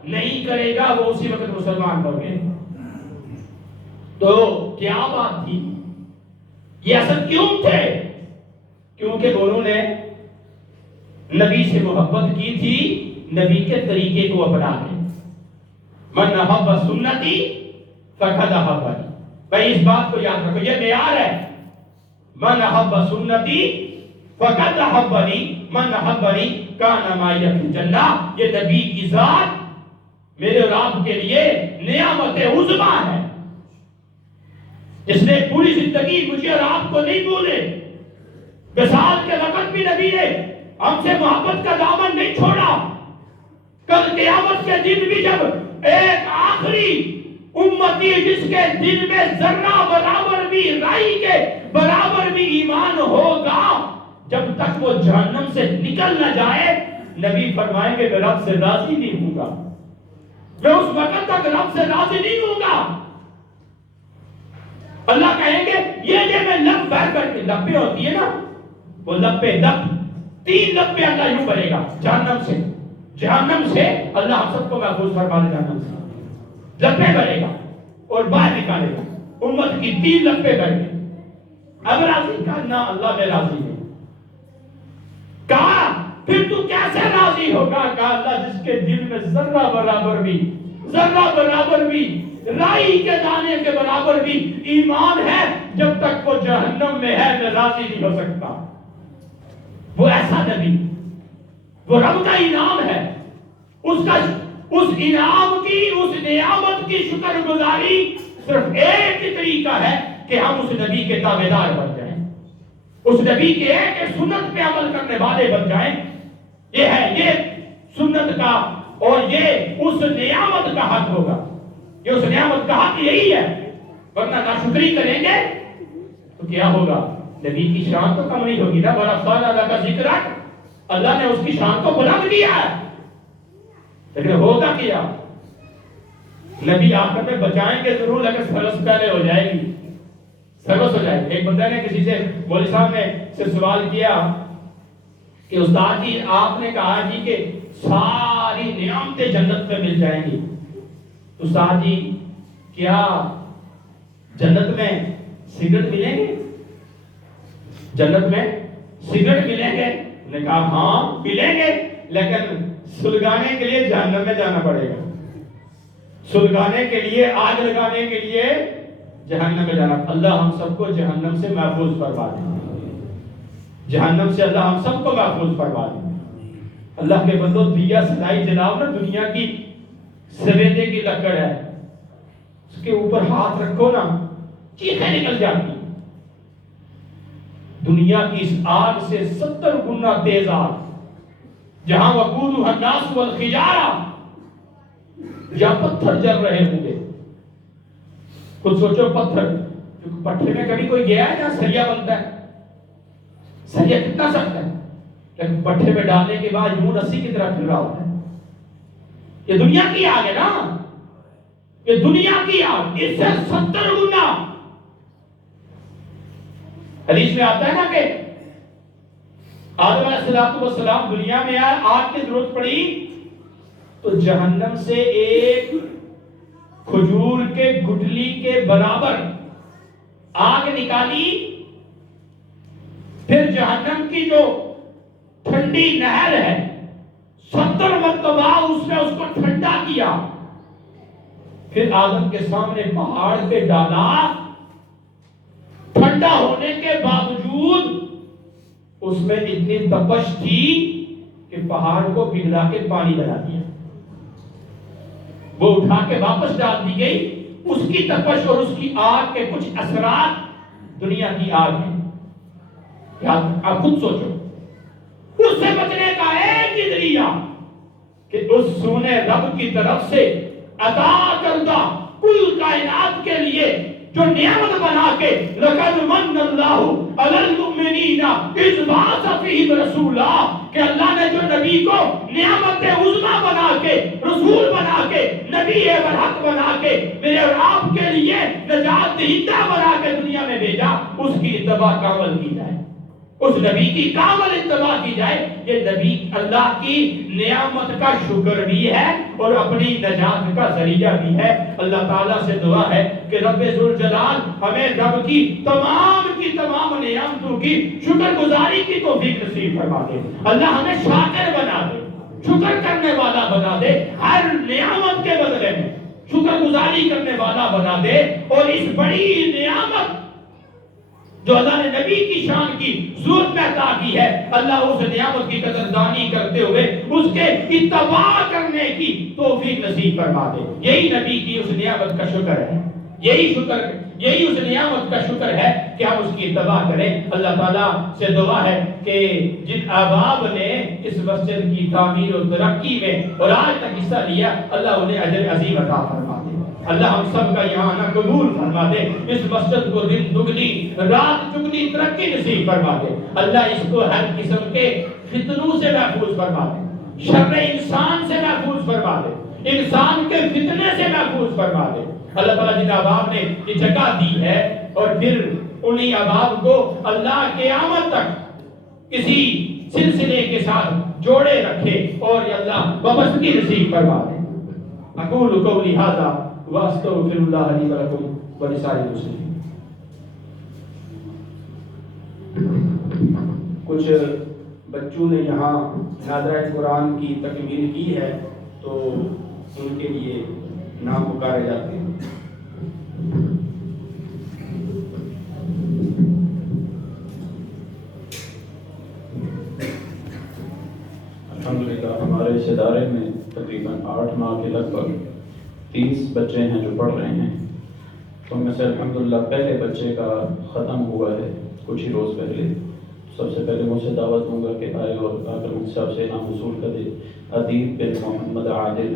نہیں کرے گا. وہ اسی وقت مسلمان ہو گئے. تو کیا بات تھی؟ یہ اثر کیوں تھے؟ کیونکہ انہوں نے نبی سے محبت کی تھی، نبی کے طریقے کو اپنا کے. من احب سنتی فقد احبنی. بھائی اس بات کو یاد رکھو، یہ معیار ہے. من احب سنتی فقد احبنی من احبنی کان معی فی الجنہ. یہ نبی کی ذات میرے اور آپ کے لیے نعمت عظمی ہے. جس نے پوری زندگی مجھے اور آپ کو نہیں بھولے، وصال کے وقت بھی نبی نے ہم سے محبت کا دامن نہیں چھوڑا. کل قیامت کے دن بھی جب ایک آخری امتی جس کے دل میں ذرہ برابر بھی، رائی کے برابر بھی ایمان ہوگا، جب تک وہ جہنم سے نکل نہ جائے، نبی فرمائیں گے میں رب سے راضی نہیں ہوں گا، میں اس وقت تک رب سے راضی نہیں ہوں گا. اللہ کہیں گے یہ میں لب بھر کر کے، لبیں ہوتی ہے نا وہ لبیں، لب 3 لبیں اللہ یوں بھرے گا جہنم سے اللہ ہم سب کو محفوظ فرما دے. جہنم سے لبیں بھرے گا اور باہر نکالے گا امت کی 3 لبیں بھر کے. اب راضی کہا نہ اللہ میں راضی نہیں. کہا پھر تو کیسے راضی ہوگا؟ کہا اللہ جس کے دل میں ذرہ برابر بھی رائی کے دانے کے برابر بھی ایمان ہے، جب تک وہ جہنم میں ہے میں راضی نہیں ہو سکتا. وہ ایسا نبی، وہ رب کا انعام ہے. اس انعام کی، اس نعمت کی شکر گزاری صرف ایک ہی طریقہ ہے کہ ہم اس نبی کے تابعدار بن جائیں، اس نبی کے ایک سنت پہ عمل کرنے والے بن جائیں. یہ ہے، یہ سنت کا اور یہ اس نعمت کا حق ہوگا. یہ اس نعمت کا حق یہی ہے. ورنہ ناشکری کریں گے تو کیا ہوگا؟ نبی کی شان تو کم نہیں ہوگی نا. بڑا خان اللہ کا ذکر ہے، اللہ نے اس کی شان کو بلند کیا ہے. لیکن ہوگا کیا؟ نبی آخر میں بچائیں گے ضرور، لیکن سروس پہلے ہو جائے گی، سروس ہو جائے گی۔ ایک بندہ نے کسی سے، مولوی صاحب نے سے سوال کیا کہ استاد جی آپ نے کہا جی کہ ساری نعمتیں جنت میں مل جائیں گی، استاد جی کیا جنت میں سگریٹ ملیں گے؟ جنت میں سگریٹ ملیں گے؟ انہوں نے کہا ہاں ملیں گے، لیکن سلگانے کے لیے جہنم میں جانا پڑے گا، سلگانے کے لیے، آگ لگانے کے لیے جہنم میں جانا۔ اللہ ہم سب کو جہنم سے محفوظ فرما دے، جہنم سے اللہ ہم سب کو محفوظ فرما دے۔ اللہ کے بندو، دیا سلائی جلاؤ نا، دنیا کی سویدے کی لکڑ ہے، اس کے اوپر ہاتھ رکھو نا، چیخیں نکل جاتی۔ دنیا کی اس آگ سے 70 گنا تیز آگ، جہاں وقودها الناس والحجارہ، جہاں پتھر جل رہے ہوں گے۔ خود سوچو، پتھر، پٹھے میں کبھی کوئی گیا ہے جہاں سریا بنتا ہے؟ سریا کتنا سخت ہے، لیکن پٹھے میں ڈالنے کے بعد یوں رسی کی طرح پھر رہا ہوتا ہے۔ یہ دنیا کی آگ ہے نا، یہ دنیا کی آگ، اس سے 70 گنا۔ حدیث میں آتا ہے نا کہ آدم علیہ السلام دنیا میں آئے، آگ کی ضرورت پڑی تو جہنم سے ایک کھجور کے گٹلی کے برابر آگ نکالی، پھر جہنم کی جو ٹھنڈی نہر ہے 70 مرتبہ اس نے اس کو ٹھنڈا کیا، پھر آدم کے سامنے پہاڑ پہ ڈالا، ٹھنڈا ہونے کے باوجود اس میں اتنی تپش تھی کہ پہاڑ کو پگھلا کے پانی بنا دیا، وہ اٹھا کے واپس ڈال دی گئی۔ اس کی تپش اور اس کی آگ کے کچھ اثرات دنیا کی آگ ہیں۔ آپ خود سوچو، اس سے بچنے کا ایک ہی ذریعہ کہ اس سونے رب کی طرف سے عطا کردہ کل کائنات کے لیے جو نعمت بنا کے لَقَدْ مَنَّ اللَّهُ عَلَى الْمُؤْمِنِينَ إِذْ بَعَثَ فِيهِمْ رَسُولًا، کہ اللہ نے جو نبی کو نعمت عظمیٰ بنا کے، رسول بنا کے، نبی برحق بنا کے، میرے اور آپ کے لیے نجات دہندہ بنا کے دنیا میں بھیجا، اس کی اتباع کامل کی جائے، اس نبی کی کامل اتباع کی جائے۔ یہ نبی اللہ کی نعمت کا شکر بھی ہے اور اپنی نجات کا ذریعہ بھی ہے۔ اللہ تعالیٰ سے دعا ہے کہ رب ذوالجلال ہمیں رب کی تمام نعمتوں کی شکر گزاری کی توفیق نصیب فرما دے۔ اللہ ہمیں شاکر بنا دے، شکر کرنے والا بنا دے، ہر نعمت کے بدلے میں شکر گزاری کرنے والا بنا دے، اور اس بڑی نعمت جو اللہ نے نبی کی شان کی ضرورت میں عطا کی ہے، اللہ اس نعمت کی قدردانی کرتے ہوئے اس کے اتباع کرنے کی توفیق نصیب فرما دے۔ یہی نبی کی اس نعمت کا شکر ہے، یہی اس نعمت کا شکر ہے کہ ہم اس کی اتباع کریں۔ اللہ تعالیٰ سے دعا ہے کہ جن احباب نے اس مسجد کی تعمیر و ترقی میں اور آج تک حصہ لیا، اللہ انہیں اجر عظیم عطا فرما دے۔ اللہ ہم سب کا یہاں آنا قبول فرما دے، اس مسجد کو دن دگنی رات چگنی ترقی نصیب فرما دے۔ اللہ اس کو ہر قسم کے فتنوں سے محفوظ فرما دے، شر انسان سے محفوظ فرما دے، انسان کے فتنے سے محفوظ فرما دے۔ اللہ تعالیٰ جن احباب نے یہ جگہ دی ہے اور پھر انہی احباب کو اللہ قیامت تک کسی سلسلے کے ساتھ جوڑے رکھے اور اللہ وابستگی نصیب فرما دے۔ اقول قولی ھذا واستغفر اللہ لی ولکم ولسائر المسلمین۔ کچھ بچوں نے یہاں ناظرہ قرآن کی تکمیل کی ہے تو ان کے لیے نام پکارے جاتے ہیں۔ الحمدللہ ہمارے اس ادارے میں تقریباً 8 ماہ کے لگ بھگ 30 بچے ہیں جو پڑھ رہے ہیں، تو ان میں سے الحمدللہ پہلے بچے کا ختم ہوا ہے کچھ ہی روز پہلے۔ سب سے پہلے مجھ سے دعوت دوں گا کہ آئے اور آ کر مجھ سے آپ سے نام وصول کر دے۔ ادیب بن محمد عادل۔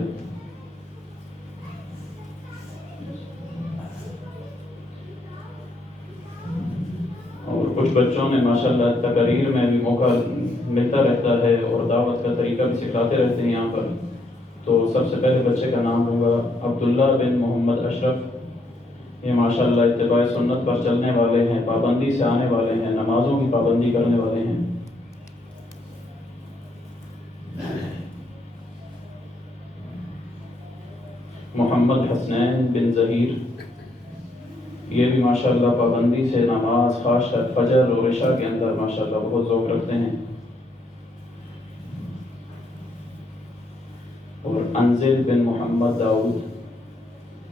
اور کچھ بچوں نے ماشاءاللہ تقریر میں بھی موقع ملتا رہتا ہے اور دعوت کا طریقہ بھی سکھلاتے رہتے ہیں یہاں پر، تو سب سے پہلے بچے کا نام ہوگا عبداللہ بن محمد اشرف. یہ ماشاءاللہ اتباع سنت پر چلنے والے ہیں، پابندی سے آنے والے ہیں، نمازوں کی پابندی کرنے والے ہیں. محمد حسنین بن ظہیر، یہ بھی ماشاءاللہ پابندی سے نماز، خاص کر فجر اور عشاء کے اندر ماشاءاللہ بہت ذوق رکھتے ہیں. اور انزل بن محمد داؤد،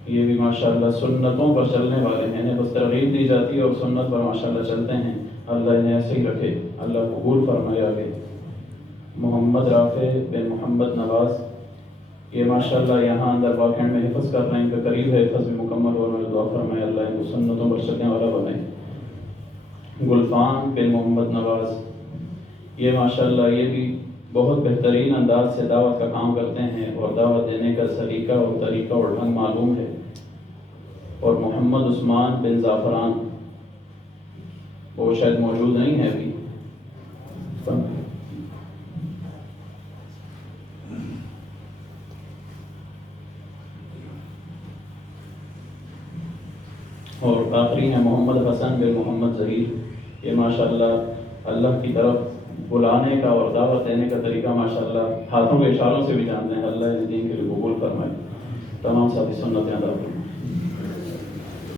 یہ بھی ماشاءاللہ سنتوں پر چلنے والے ہیں، انہیں بس ترغیب دی جاتی ہے اور سنت پر ماشاءاللہ چلتے ہیں. اللہ انہیں ایسے ہی رکھے، اللہ قبول فرمائے آگے. محمد رافع بن محمد نواز، یہ ماشاءاللہ یہاں اندر واقعہ میں حفظ کر رہے ہیں، ان کے قریب ہے، حفظ بھی مکمل ہو رہا ہے. دعا فرمائے اللہ ان کو سنتوں پر چلنے والا بنائے. گلفان بن محمد نواز، یہ ماشاءاللہ یہ بھی بہت بہترین انداز سے دعوت کا کام کرتے ہیں اور دعوت دینے کا سلیقہ اور طریقہ اور ڈھنگ معلوم ہے. اور محمد عثمان بن زعفران، وہ شاید موجود نہیں ہے ابھی. اور آخری ہیں محمد حسن بن محمد ظہیر، یہ ماشاءاللہ اللہ کی طرف بلانے کا اور دعوت دینے کا طریقہ ماشاءاللہ ہاتھوں کے اشاروں سے بھی جانتے ہیں. اللہ اس دین کے لیے قبول فرمائے. تمام ساتھی سنتیں ادا کریں.